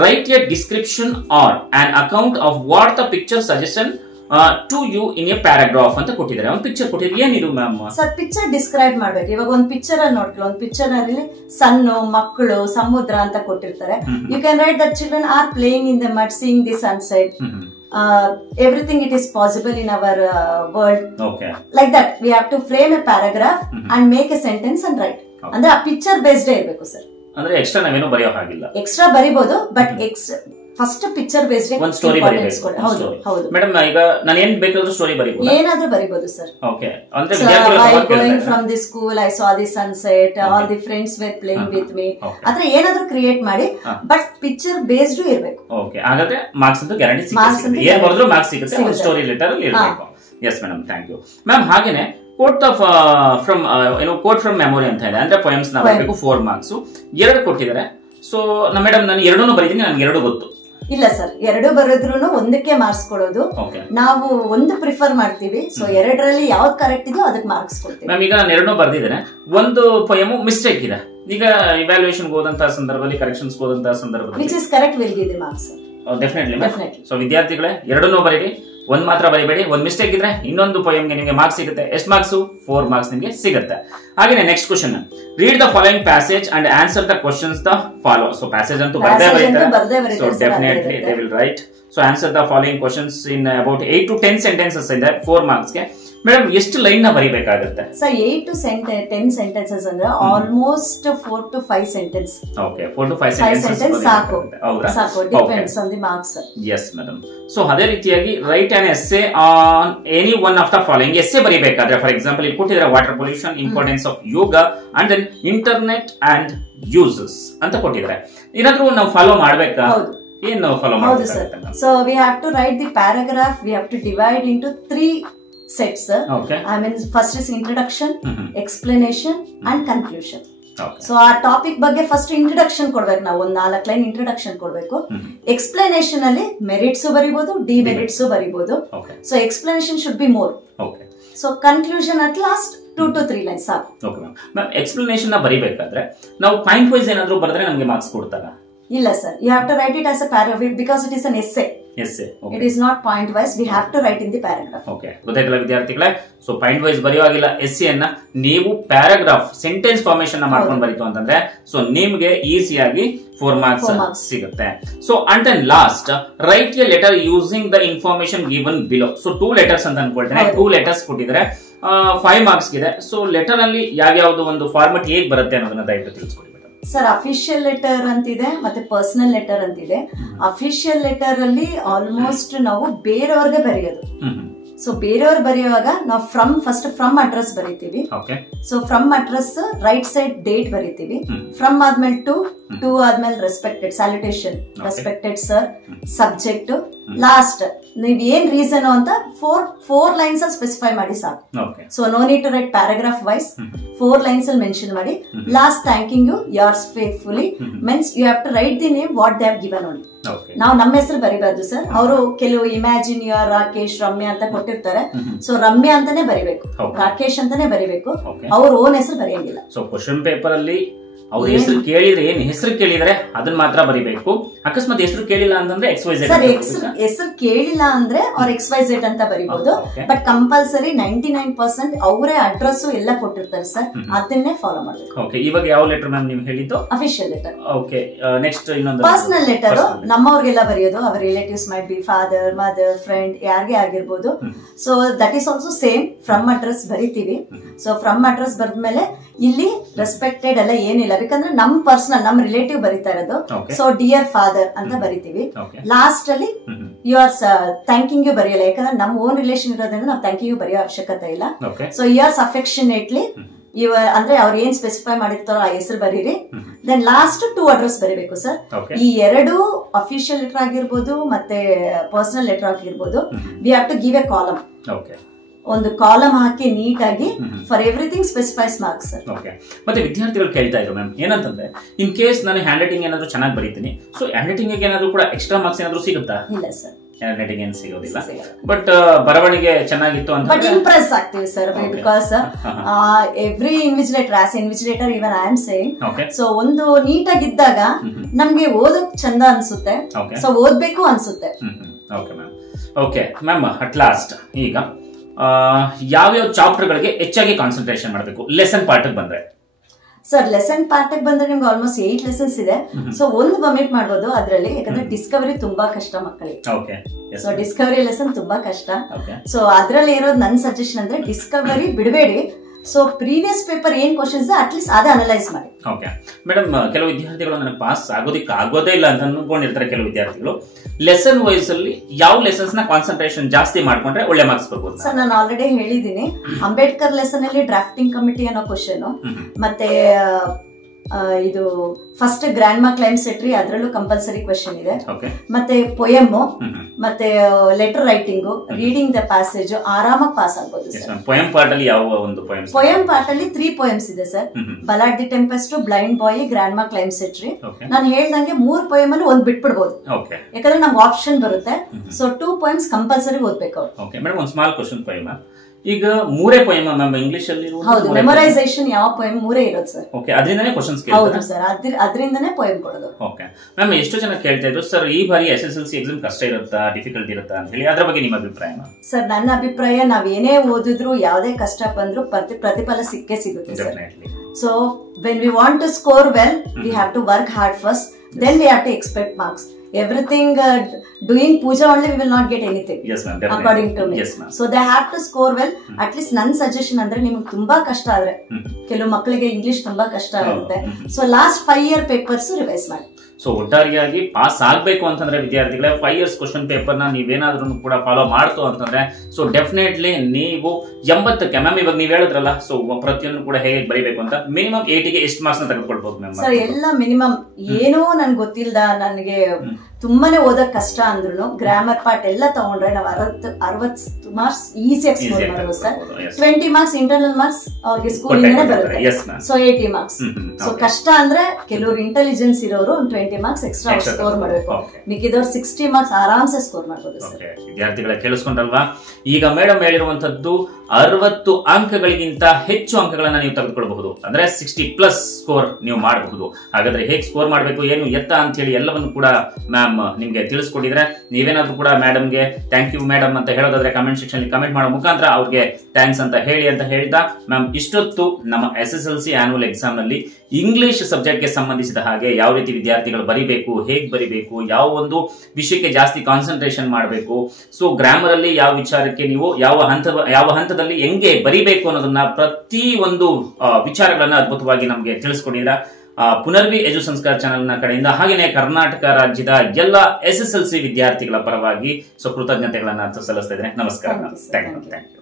Write a description or an account of what the picture suggestion to you in a paragraph ಅಂತ ಕೊಟ್ಟಿದ್ದಾರೆ. ಒಂದು ಪಿಕ್ಚರ್ ಕೊಟ್ಟಿದ್ರೆ ಏನಿದು ಮ್ಯಾಮ್? ಸರ್ ಪಿಕ್ಚರ್ ಡಿಸ್ಕ್ರೈಬ್ ಮಾಡ್ಬೇಕು. ಇವಾಗ ಒಂದು ಪಿಕ್ಚರ್ ಅಲ್ಲಿ ನೋಡ್ಕೊಳ್ಳಿ, ಒಂದು ಪಿಕ್ಚರ್ ಅಲ್ಲಿ ಸಣ್ಣ ಮಕ್ಕಳು, ಸಮುದ್ರ ಅಂತ ಕೊಟ್ಟಿರ್ತಾರೆ. You can write that children are playing in the mud, seeing the sunset. Everything it is possible in our world. Okay. Like that we have to frame a paragraph and make a sentence and write. ಅಂದ್ರೆ ಆ picture based ಇರಬೇಕು sir. ಅಂದ್ರೆ extra ನಾವೇನು ಬರೆಯೋ ಹಾಗಿಲ್ಲ. Extra ಬರಿಬಹುದು, but first picture based ಒಂದು story ಬರೀಬೇಕು. ಹೌದು ಹೌದು ಮೇಡಮ್. ಈಗ ನಾನು ಏನ್ ಬೇಕಾದ್ರೂ ಸ್ಟೋರಿ ಬರೀಬಹುದು, ಏನಾದ್ರೂ ಬರೀಬಹುದು ಸರ್. ಓಕೆ. ಅಂದ್ರೆ ವಿದ್ಯಾರ್ಥಿಗಳು going from the school I saw the sunset, all the friends were playing with me, ಅದ್ರ ಏನಾದ್ರೂ ಕ್ರಿಯೇಟ್ ಮಾಡಿ, ಬಟ್ ಪಿಕ್ಚರ್ ಬೇಸ್ಡ್ ಇರಬೇಕು. ಓಕೆ. ಹಾಗಾದ್ರೆ ಮಾರ್ಕ್ಸ್ ಅಂತ ಗ್ಯಾರಂಟಿ ಸಿಗುತ್ತೆ. ಏನ್ ಬರೆದ್ರು ಮಾರ್ಕ್ಸ್ ಸಿಗುತ್ತೆ. ಒಂದು ಸ್ಟೋರಿ ಲೆಟರ್ ಇರಬೇಕು. Yes madam, thank you ma'am. ಹಾಗೇನೆ quote of from quote from memory ಅಂತ ಇದೆ. ಅಂದ್ರೆ ಪೊಯಮ್ಸ್ ನ ಬರಬೇಕು. 4 ಮಾರ್ಕ್ಸ್ 2 ಕೊಟ್ಟಿದ್ದಾರೆ. ಸೊ ಮೇಡಮ್ ನಾನು 2 ಬರೀತೀನಿ, ನನಗೆ 2 ಗೊತ್ತು. ಇಲ್ಲ ಸರ್, 2 ಬರೋದ್ರೂ ಒಂದಕ್ಕೆ ಮಾರ್ಕ್ಸ್ ಕೊಡೋದು. ನಾವು ಒಂದು ಪ್ರಿಫರ್ ಮಾಡ್ತೀವಿ. ಸೊ 2ರಲ್ಲಿ ಯಾವ್ದು ಕರೆಕ್ಟ್ ಇದೆಯೋ ಅದಕ್ಕೆ ಮಾರ್ಕ್ಸ್ ಕೊಡ್ತೀವಿ. ಮ್ಯಾಮ್ ಈಗ ನಾನು 2 ಬರ್ದಿದ್ದೇನೆ, ಒಂದು ಪೊಯಮ್ ಮಿಸ್ಟೇಕ್ ಇದೆ. ಈಗ ಇವ್ಯಾಲ್ಯೂಯೇಷನ್ ಹೋದಂತಹ ಸಂದರ್ಭದಲ್ಲಿ, ಕರೆಕ್ಷನ್ಸ್ ಹೋದಂತಹ ಸಂದರ್ಭದಲ್ಲಿ which is correct will give the marks. Definitely. So ವಿದ್ಯಾರ್ಥಿಗಳೇ 2 ಬರೀರಿ, 1 ಮಾತ್ರ ಬರೀಬೇಡಿ. ಒಂದು ಮಿಸ್ಟೇಕ್ ಇದ್ರೆ ಇನ್ನೊಂದು ಪೊಯಮ್ಗೆ ನಿಮಗೆ ಮಾರ್ಕ್ಸ್ ಸಿಗುತ್ತೆ. ಎಷ್ಟು ಮಾರ್ಕ್ಸ್? 4 ಮಾರ್ಕ್ಸ್ ನಿಮಗೆ ಸಿಗುತ್ತೆ. ಹಾಗೇನೆ next question, read the following passage and answer the questions the follow. So passage ಅಂತೂ ಬರ್ದೇ ಬರೀತಾರೆ. So definitely they will write. So answer the following questions in about 8 to 10 sentences ಇದೆ 4 ಮಾರ್ಕ್ಸ್ಗೆ. Madam ಎಷ್ಟು line ನ ಬರೀಬೇಕಾಗುತ್ತೆ sir? 8 to 10 sentences ಅಂದ್ರೆ almost 4 to 5 sentence. Okay, 4 to 5 sentences ಸಾಕು. ಸಾಕು, depends on the marks. Yes madam. So ಅದೇ ರೀತಿಯಾಗಿ write an essay on any one of the following. Essay ಬರೀಬೇಕಾದ್ರೆ for example ಇಲ್ಲಿ ಕೊಟ್ಟಿದ್ದಾರೆ water pollution, importance of yoga and then internet and uses ಅಂತ ಕೊಟ್ಟಿದ್ದಾರೆ. ಏನಾದ್ರೂ ನಾವು ಫಾಲೋ ಮಾಡ್ಬೇಕಾ? ಏನು ಫಾಲೋ ಮಾಡಬೇಕು? So we have to write the paragraph. We have to divide into 3 sets, sir. Okay. I mean first is introduction, explanation and conclusion. So ಆ topic ಬಗ್ಗೆ first introduction ಕೊಡ್ಬೇಕು. ನಾವು ಒಂದು 4 ಲೈನ್ ಇಂಟ್ರೊಡಕ್ಷನ್ ಕೊಡ್ಬೇಕು. Explanation ಅಲ್ಲಿ merits ಬರೀಬಹುದು, demerits ಬರೀಬಹುದು. So explanation should be more. So conclusion at last 2 to 3 lines ಸಾಕು. Okay ma'am. ಎಕ್ಸ್ಪ್ಲನೇಷನ್ ನ ಬರೀಬೇಕಾದ್ರೆ ನಾವು ಪಾಯಿಂಟ್ ವೈಸ್ ಏನಾದ್ರೂ ಬರೆದ್ರೆ ನಮಗೆ ಮಾರ್ಕ್ಸ್ ಕೊಡ್ತಾರಾ? ಇಲ್ಲ sir, you have to write it as a paragraph because it is an essay. It is not point wise. We have to write in the paragraph. Okay. ಗೊತ್ತಾಯ್ತಲ್ಲ ವಿದ್ಯಾರ್ಥಿಗಳೇ? ಸೊ ಪಾಯಿಂಟ್ ವೈಸ್ ಬರೆಯುವಾಗಿಲ್ಲ. Essay ಅನ್ನ ನೀವು paragraph sentence formation ನ ಮಾಡ್ಕೊಂಡು ಬರೀತು ಅಂತಂದ್ರೆ so ನಿಮ್ಗೆ ಈಸಿಯಾಗಿ 4 ಮಾರ್ಕ್ಸ್ ಸಿಗುತ್ತೆ. So and then last write a letter using the information given below. So 2 letters ಅಂತ ಅನ್ಕೊಳ್ತೇನೆ. 2 letters ಕೊಟ್ಟಿದ್ರೆ 5 ಮಾರ್ಕ್ಸ್ ಇದೆ. ಸೊ ಲೆಟರ್ ಅಲ್ಲಿ ಯಾವ್ಯಾವ್ದು ಒಂದು ಫಾರ್ಮೆಟ್ ಹೇಗೆ ಬರುತ್ತೆ ಅನ್ನೋದನ್ನ ದಯವಿಟ್ಟು ತಿಳಿಸ್ಕೊಡಿ. ಸರ್ ಅಫಿಷಿಯಲ್ ಲೆಟರ್ ಅಂತಿದೆ ಮತ್ತೆ ಪರ್ಸನಲ್ ಲೆಟರ್ ಅಂತಿದೆ. ಅಫಿಷಿಯಲ್ ಲೆಟರ್ ಅಲ್ಲಿ ಆಲ್ಮೋಸ್ಟ್ ನಾವು ಬೇರೆಯವ್ರಿಗೆ ಬರೆಯೋದು. ಸೊ ಬೇರೆಯವ್ರು ಬರೆಯುವಾಗ ನಾವು ಫ್ರಮ್ ಅಡ್ರೆಸ್ ಬರೀತೀವಿ. So from address right side date ಬರೀತೀವಿ. ಫ್ರಮ್ ಆದ್ಮೇಲೆ ಟು ಆದ್ಮೇಲೆ respected salutation, respected sir, subject, last ನೀವ್ ಏನ್ ರೀಸನ್ ಅಂತ 4 ಲೈನ್ಸ್ ಅಲ್ಲಿ ಸ್ಪೆಸಿಫೈ ಮಾಡಿ ಸಾಕು. So no need to write paragraph wise. 4 lines ಅಲ್ಲಿ ಮೆನ್ಷನ್ ಮಾಡಿ last thanking you yours faithfully means you have to write the name what they have given only. ನಾವು ನಮ್ಮ ಹೆಸರು ಬರಿಬಾರ್ದು ಸರ್. ಅವರು ಕೆಲವು ಇಮ್ಯಾಜಿನ್ ಯುವರ್ ರಾಕೇಶ್ ರಮ್ಯಾ ಅಂತ ಕೊಟ್ಟಿರ್ತಾರೆ. ಸೊ ರಮ್ಯಾ ಅಂತಾನೆ ಬರಿಬೇಕು, ರಾಕೇಶ್ ಅಂತಾನೆ ಬರಿಬೇಕು. ಅವ್ರ ಓನ್ ಹೆಸರು ಬರೆಯಂಗಿಲ್ಲ. ಸೊ ಕ್ವಶನ್ ಪೇಪರ್ ಅಲ್ಲಿ ಅವ್ರ ಹೆಸರು ಕೇಳಿದ್ರೆ ಏನ್ ಹೆಸರು ಕೇಳಿದ್ರೆ ಅದನ್ನ ಮಾತ್ರ ಬರಿಬೇಕು. ಅಕಸ್ಮಾತ್ ಹೆಸರು ಕೇಳಿಲ್ಲ ಅಂತಂದ್ರೆ XYZ. ಹೆಸರು ಕೇಳಿಲ್ಲ ಅಂದ್ರೆ ಅವ್ರ XYZ ಅಂತ ಬರಿಬಹುದು. ಬಟ್ ಕಂಪಲ್ಸರಿ 99% ಅವರೇ ಅಡ್ರೆಸ್ ಎಲ್ಲ ಕೊಟ್ಟಿರ್ತಾರೆ ಸರ್, ಅದನ್ನೇ ಫಾಲೋ ಮಾಡಬೇಕು. ಓಕೆ, ಇವಾಗ ಯಾವ ಲೆಟರ್ ಮ್ಯಾಮ್ ನೀವು ಹೇಳಿದ್ದು? Official letter. ಓಕೆ, ನೆಕ್ಸ್ಟ್ ಇನ್ನೊಂದು ಪರ್ಸನಲ್ ಲೆಟರ್. ನಮ್ಮವ್ರಿಗೆಲ್ಲ ಬರೆಯೋದು. ಅವರ relatives might be father, mother, friend, ಯಾರಿಗೆ ಆಗಿರ್ಬೋದು. So that is also same. From address ಬರಿತೀವಿ. ಸೊ ಫ್ರಮ್ ಅಡ್ರೆಸ್ ಬರೆದ್ಮೇಲೆ ಇಲ್ಲಿ ರೆಸ್ಪೆಕ್ಟೆಡ್ ಎಲ್ಲ ಏನಿಲ್ಲ, ಯಾಕಂದ್ರೆ ನಮ್ ಪರ್ಸನಲ್ ನಮ್ ರಿಲೇಟಿವ್ ಬರೀತಾ ಇರೋದು. ಸೊ ಡಿಯರ್ ಫಾದರ್ ಅಂತ ಬರಿತೀವಿ. ಲಾಸ್ಟ್ ಅಲ್ಲಿ ಯು ಆರ್ ಥ್ಯಾಂಕಿಂಗ್ ಯು ಬರೆಯಲ್ಲ, ಯಾಕಂದ್ರೆ ನಮ್ ಓನ್ ರಿಲೇಷನ್ ಇರೋದ್ರಿಂದ ನಾವು ಥ್ಯಾಂಕಿಂಗ್ ಯು ಬರೆಯೋ ಅವಶ್ಯಕತೆ ಇಲ್ಲ. ಸೊ ಯು ಆರ್ ಅಫೆಕ್ಷನೇಟ್ಲಿ ಅಂದ್ರೆ ಅವ್ರು ಏನ್ ಸ್ಪೆಸಿಫೈ ಮಾಡಿರ್ತಾರೋ ಆ ಹೆಸರು ಬರೀರಿ. ದೆನ್ ಲಾಸ್ಟ್ 2 ಅಡ್ರೆಸ್ ಬರೀಬೇಕು ಸರ್. ಈ 2 ಅಫಿಷಿಯಲ್ ಲೆಟರ್ ಆಗಿರ್ಬೋದು ಮತ್ತೆ ಪರ್ಸನಲ್ ಲೆಟರ್ ಆಗಿರ್ಬೋದು. We have to give a column. ಒಂದು ಕಾಲಮ್ ಹಾಕಿ ನೀಟಾಗಿ for everything specifies marks sir. ಮತ್ತೆ ವಿದ್ಯಾರ್ಥಿಗಳು ಕೇಳ್ತಾ ಇದ್ರು ಮ್ಯಾಮ್ ಏನಂತಂದ್ರೆ, ಇನ್ ಕೇಸ್ ನಾನು ಹ್ಯಾಂಡ್ ರೈಟಿಂಗ್ ಏನಾದ್ರು ಚೆನ್ನಾಗಿ ಬರೀತೀನಿ, ಸೊ ಹ್ಯಾಂಡ್ ರೈಟಿಂಗ್ ಏನಾದ್ರು ಕೂಡ ಎಕ್ಸ್ಟ್ರಾ ಮಾರ್ಕ್ಸ್ ಏನಾದ್ರು ಸಿಗುತ್ತಾ? ಇಲ್ಲ ಸರ್, ಹ್ಯಾಂಡ್ ರೈಟಿಂಗ್ ಏನು ಸಿಗೋದಿಲ್ಲ. ಬಟ್ ಬರವಣಿಗೆ ಚೆನ್ನಾಗಿತ್ತು ಅಂತ ಬಟ್ ಇಂಪ್ರೆಸ್ ಆಗ್ತೀವಿ sir. Because every invigilator as invigilator even I am saying, so ಒಂದು ನೀಟಾಗಿದ್ದಾಗ ನಮ್ಗೆ ಓದೋಕ್ ಚಂದ ಅನ್ಸುತ್ತೆ, ಸೊ ಓದ್ಬೇಕು ಅನ್ಸುತ್ತೆ. Okay ma'am. Okay ma'am, at last ಈಗ ಯಾವ್ಯಾವ ಚಾಪ್ಟರ್ ಗಳಿಗೆ ಹೆಚ್ಚಾಗಿ ಕಾನ್ಸಂಟ್ರೇಷನ್ ಮಾಡಬೇಕು ಲೆಸನ್ ಪಾರ್ಟ್ ಬಂದ್ರೆ? ಸರ್ ಲೆಸನ್ ಪಾರ್ಟ್ ಬಂದ್ರೆ ನಿಮ್ಗೆ ಆಲ್ಮೋಸ್ಟ್ 8 ಲೆಸನ್ಸ್ ಇದೆ. ಸೊ ಒಂದು ವಮಿಟ್ ಮಾಡ್ಬೋದು ಅದ್ರಲ್ಲಿ, ಯಾಕಂದ್ರೆ ಡಿಸ್ಕವರಿ ತುಂಬಾ ಕಷ್ಟ ಮಕ್ಕಳಿಗೆ. ಸೊ ಡಿಸ್ಕವರಿ ಲೆಸನ್ ತುಂಬಾ ಕಷ್ಟ. ಸೊ ಅದ್ರಲ್ಲಿ ಇರೋದು ನನ್ನ ಸಜೆಷನ್ ಅಂದ್ರೆ ಡಿಸ್ಕವರಿ ಬಿಡಬೇಡಿ. ಸೊ ಪ್ರೀವಿಯಸ್ ಪೇಪರ್ ಏನ್ ಕ್ವಶನ್ಸ್ ಅಟ್ಲೀಸ್ಟ್ ಅದೇ ಅನಲೈಸ್ ಮಾಡಿ. ಓಕೆ ಮೇಡಮ್, ಕೆಲವು ವಿದ್ಯಾರ್ಥಿಗಳು ನನಗೆ ಪಾಸ್ ಆಗೋದಿಕ್ಕೆ ಆಗೋದೇ ಇಲ್ಲ ಅಂತ ಅನ್ಕೊಂಡಿರ್ತಾರೆ. ಕೆಲವು ವಿದ್ಯಾರ್ಥಿಗಳು ಲೆಸನ್ ವೈಸ್ ಅಲ್ಲಿ ಯಾವ ಲೆಸನ್ಸ್ ನ ಕಾನ್ಸಂಟ್ರೇಷನ್ ಜಾಸ್ತಿ ಮಾಡ್ಕೊಂಡ್ರೆ ಒಳ್ಳೆ ಮಾರ್ಕ್ಸ್ ಬರ್ಬೋದು? ಸರ್ ನಾನು ಆಲ್ರೆಡಿ ಹೇಳಿದೀನಿ, ಅಂಬೇಡ್ಕರ್ ಲೆಸನ್ ಅಲ್ಲಿ ಡ್ರಾಫ್ಟಿಂಗ್ ಕಮಿಟಿ ಅನ್ನೋ ಕ್ವಶನ್, ಮತ್ತೆ ಇದು ಫಸ್ಟ್ ಗ್ರ್ಯಾಂಡ್ ಮಾ ಕ್ಲೈಮ್ ಸೆಟ್ರಿ ಅದರಲ್ಲೂ ಕಂಪಲ್ಸರಿ ಕ್ವೆಶ್ಚನ್ ಇದೆ. ಮತ್ತೆ ಪೊಯಮ್, ಮತ್ತೆ letter writing, reading the passage ಆರಾಮಾಗಿ ಪಾಸ್ ಆಗ್ಬೋದು ಸರ್. ಪೊಯಮ್ ಪಾರ್ಟ್ ಅಲ್ಲಿ ಯಾವ ಒಂದು ಪೊಯಮ್? ಪೊಯಮ್ ಪಾರ್ಟ್ ಅಲ್ಲಿ 3 ಪೊಯಮ್ಸ್ ಇದೆ sir. Ballad the tempest, blind boy, grandma climbs a tree. ನಾನು ಹೇಳ್ದಂಗೆ 3 ಪೊಯಮ್ ಅಲ್ಲಿ ಒಂದು ಬಿಟ್ಬಿಡ್ಬೋದು, ಯಾಕಂದ್ರೆ ನಮ್ಗೆ ಆಪ್ಷನ್ ಬರುತ್ತೆ. ಸೊ 2 ಪೊಯಮ್ಸ್ ಕಂಪಲ್ಸರಿ ಓದ್ಬೇಕು ಅವ್ರು. ಓಕೆ ಮೇಡಮ್, ಒಂದು ಸ್ಮಾಲ್ ಕ್ವೆಶ್ಚನ್ ಪೊಯಮ್. ಈಗ 3 ಪೊಯಮ್ ಮ್ಯಾಮ್ ಇಂಗ್ಲಿಷ್ ಅಲ್ಲಿ? ಹೌದು, ಮೆಮೊರೈಸೇಷನ್ ಯಾವ ಪೊಯಮ್ 3 ಇರೋದು ಸರ್. ಓಕೆ, ಅದರಿಂದನೇ ಕ್ವೆಶ್ಚನ್ಸ್ ಕೇಳ್ತಾರೆ? ಹೌದು ಸರ್, ಅದರಿಂದನೇ ಪೊಯಮ್ ಕೊಡೋದು. ಓಕೆ ಮ್ಯಾಮ್, ಎಷ್ಟು ಜನ ಕೇಳ್ತಾ ಇದ್ರು ಸರ್ ಈ ಬಾರಿ SSLC ಎಕ್ಸಾಮ್ ಕಷ್ಟ ಇರುತ್ತಾ, ಡಿಫಿಕಲ್ಟ್ ಇರುತ್ತಾ ಅಂತ ಹೇಳಿ, ಅದ್ರ ಬಗ್ಗೆ ನಿಮ್ಮ ಅಭಿಪ್ರಾಯ? ಸರ್ ನನ್ನ ಅಭಿಪ್ರಾಯ, ನಾವ್ ಏನೇ ಓದಿದ್ರು ಯಾವ್ದೇ ಕಷ್ಟ ಬಂದ್ರು ಪ್ರತಿಫಲ ಸಿಕ್ಕೇ ಸಿಗುತ್ತೆ sir. So when we want to score well, we have to work hard first, then we have to expect marks. Everything doing puja only, we will not get anything. Yes ma'am, definitely. According to me. Yes ma'am. So they have to score well. At least ನನ್ನ suggestion ಅಂದ್ರೆ, ನಿಮ್ಗೆ ತುಂಬಾ ಕಷ್ಟ ಆದ್ರೆ, ಕೆಲವು ಮಕ್ಕಳಿಗೆ English ತುಂಬಾ ಕಷ್ಟ ಆಗುತ್ತೆ, so last 5 year papers revise ಮಾಡಿ. ಸೊ ಒಟ್ಟಾರೆಯಾಗಿ ಪಾಸ್ ಆಗ್ಬೇಕು ಅಂತಂದ್ರೆ ವಿದ್ಯಾರ್ಥಿಗಳೇ 5 years ಕ್ವಶನ್ ಪೇಪರ್ ನ ನೀವೇನಾದ್ರೂ ಕೂಡ ಫಾಲೋ ಮಾಡ್ತು ಅಂತಂದ್ರೆ, ಸೊ ಡೆಫಿನೆಟ್ಲಿ ನೀವು 80ಕ್ಕೆ ಮ್ಯಾಮ್, ಇವಾಗ ನೀವು ಹೇಳಿದ್ರಲ್ಲ, ಸೊ ಪ್ರತಿಯೊಂದು ಕೂಡ ಹೇಗೆ ಬರೀಬೇಕು ಅಂತ, ಮಿನಿಮಮ್ 80ಗೆ ಎಷ್ಟು ಮಾರ್ಕ್ಸ್ ನ ತೆಗೆದುಕೊಳ್ಬಹುದು ಮ್ಯಾಮ್? ಸರ್ ಎಲ್ಲ ಮಿನಿಮಮ್, ಏನೋ ನನ್ಗೆ ಗೊತ್ತಿಲ್ದ, ನನಗೆ ತುಂಬಾನೇ ಓದಕ್ ಕಷ್ಟ ಅಂದ್ರೂ ಗ್ರಾಮರ್ ಪಾರ್ಟ್ ಎಲ್ಲ ತಗೊಂಡ್ರೆ ನಾವು 60 ಮಾರ್ಕ್ಸ್ ಈಸಿಯಾಗಿ ಸ್ಕೋರ್ ಮಾಡಬಹುದು ಸರ್. 20 ಮಾರ್ಕ್ಸ್ ಇಂಟರ್ನಲ್ ಮಾರ್ಕ್ಸ್ ಅವ್ರಿಗೆ ಸ್ಕೂಲಿಂದನೇ ಬರುತ್ತೆ, ಸೊ 80 ಮಾರ್ಕ್ಸ್. ಸೊ ಕಷ್ಟ ಅಂದ್ರೆ ಕೆಲವರು ಇಂಟೆಲಿಜೆನ್ಸ್ ಇರೋರು 20 ಮಾರ್ಕ್ಸ್ ಎಕ್ಸ್ಟ್ರಾ ಸ್ಕೋರ್ ಮಾಡಬೇಕು, ಮಿಕ್ಕಿದವ್ರು 60 ಮಾರ್ಕ್ಸ್ ಆರಾಮ್ಸೆ ಸ್ಕೋರ್ ಮಾಡಬಹುದು ಸರ್. ವಿದ್ಯಾರ್ಥಿಗಳ ಕೇಳಿಸ್ಕೊಂಡ್ರಲ್ವಾ? ಈಗ ಮೇಡಮ್ ಹೇಳಿರುವಂತದ್ದು 60 ಅಂಕಗಳಿಗಿಂತ ಹೆಚ್ಚು ಅಂಕಗಳನ್ನ ನೀವು ತೆಗೆದುಕೊಳ್ಳಬಹುದು, ಅಂದ್ರೆ 60+ ಸ್ಕೋರ್ ನೀವು ಮಾಡಬಹುದು. ಹಾಗಾದ್ರೆ ಹೇಗೆ ಸ್ಕೋರ್ ಮಾಡಬೇಕು, ಏನು ಎತ್ತ ಅಂತ ಹೇಳಿ ಎಲ್ಲವನ್ನು ಕೂಡ ಮ್ಯಾಮ್ ನಿಮ್ಗೆ ತಿಳಿಸ್ಕೊಟ್ಟಿದ್ರೆ, ನೀವೇನಾದ್ರೂ ಕೂಡ ಮೇಡಮ್ಗೆ ಥ್ಯಾಂಕ್ ಯು ಮೇಡಮ್ ಅಂತ ಹೇಳೋದಾದ್ರೆ ಕಮೆಂಟ್ ಸೆಕ್ಷನ್ ಕಮೆಂಟ್ ಮಾಡೋ ಮುಖಾಂತರ ಅವ್ರಿಗೆ ಥ್ಯಾಂಕ್ಸ್ ಅಂತ ಹೇಳಿದ ಮ್ಯಾಮ್, ಇಷ್ಟೊತ್ತು ನಮ್ಮ SSLC ಆನ್ಯುವಲ್ ಎಕ್ಸಾಮ್ ನಲ್ಲಿ ಇಂಗ್ಲಿಷ್ ಸಬ್ಜೆಕ್ಟ್ಗೆ ಸಂಬಂಧಿಸಿದ ಹಾಗೆ ಯಾವ ರೀತಿ ವಿದ್ಯಾರ್ಥಿಗಳು ಬರಿಬೇಕು, ಹೇಗೆ ಬರಿಬೇಕು, ಯಾವ ಒಂದು ವಿಷಯಕ್ಕೆ ಜಾಸ್ತಿ ಕಾನ್ಸಂಟ್ರೇಷನ್ ಮಾಡಬೇಕು, ಸೊ ಗ್ರಾಮರ್ ಅಲ್ಲಿ ಯಾವ ವಿಚಾರಕ್ಕೆ ನೀವು ಯಾವ ಹಂತದಲ್ಲಿ ಹೆಂಗೆ ಬರಿಬೇಕು ಅನ್ನೋದನ್ನ ಪ್ರತಿ ಒಂದು ವಿಚಾರಗಳನ್ನ ಅದ್ಭುತವಾಗಿ ನಮಗೆ ತಿಳಿಸ್ಕೊಟ್ಟಿದ್ರ ಪುನರ್ವಿ ಎಜು ಸಂಸ್ಕಾರ ಚಾನೆಲ್ ನ ಕಡೆಯಿಂದ, ಹಾಗೆಯೇ ಕರ್ನಾಟಕ ರಾಜ್ಯದ ಎಲ್ಲ SSLC ವಿದ್ಯಾರ್ಥಿಗಳ ಪರವಾಗಿ ಸೊ ಕೃತಜ್ಞತೆಗಳನ್ನ ಸಲ್ಲಿಸ್ತಾ ಇದ್ದೇನೆ. ನಮಸ್ಕಾರ. Thank you.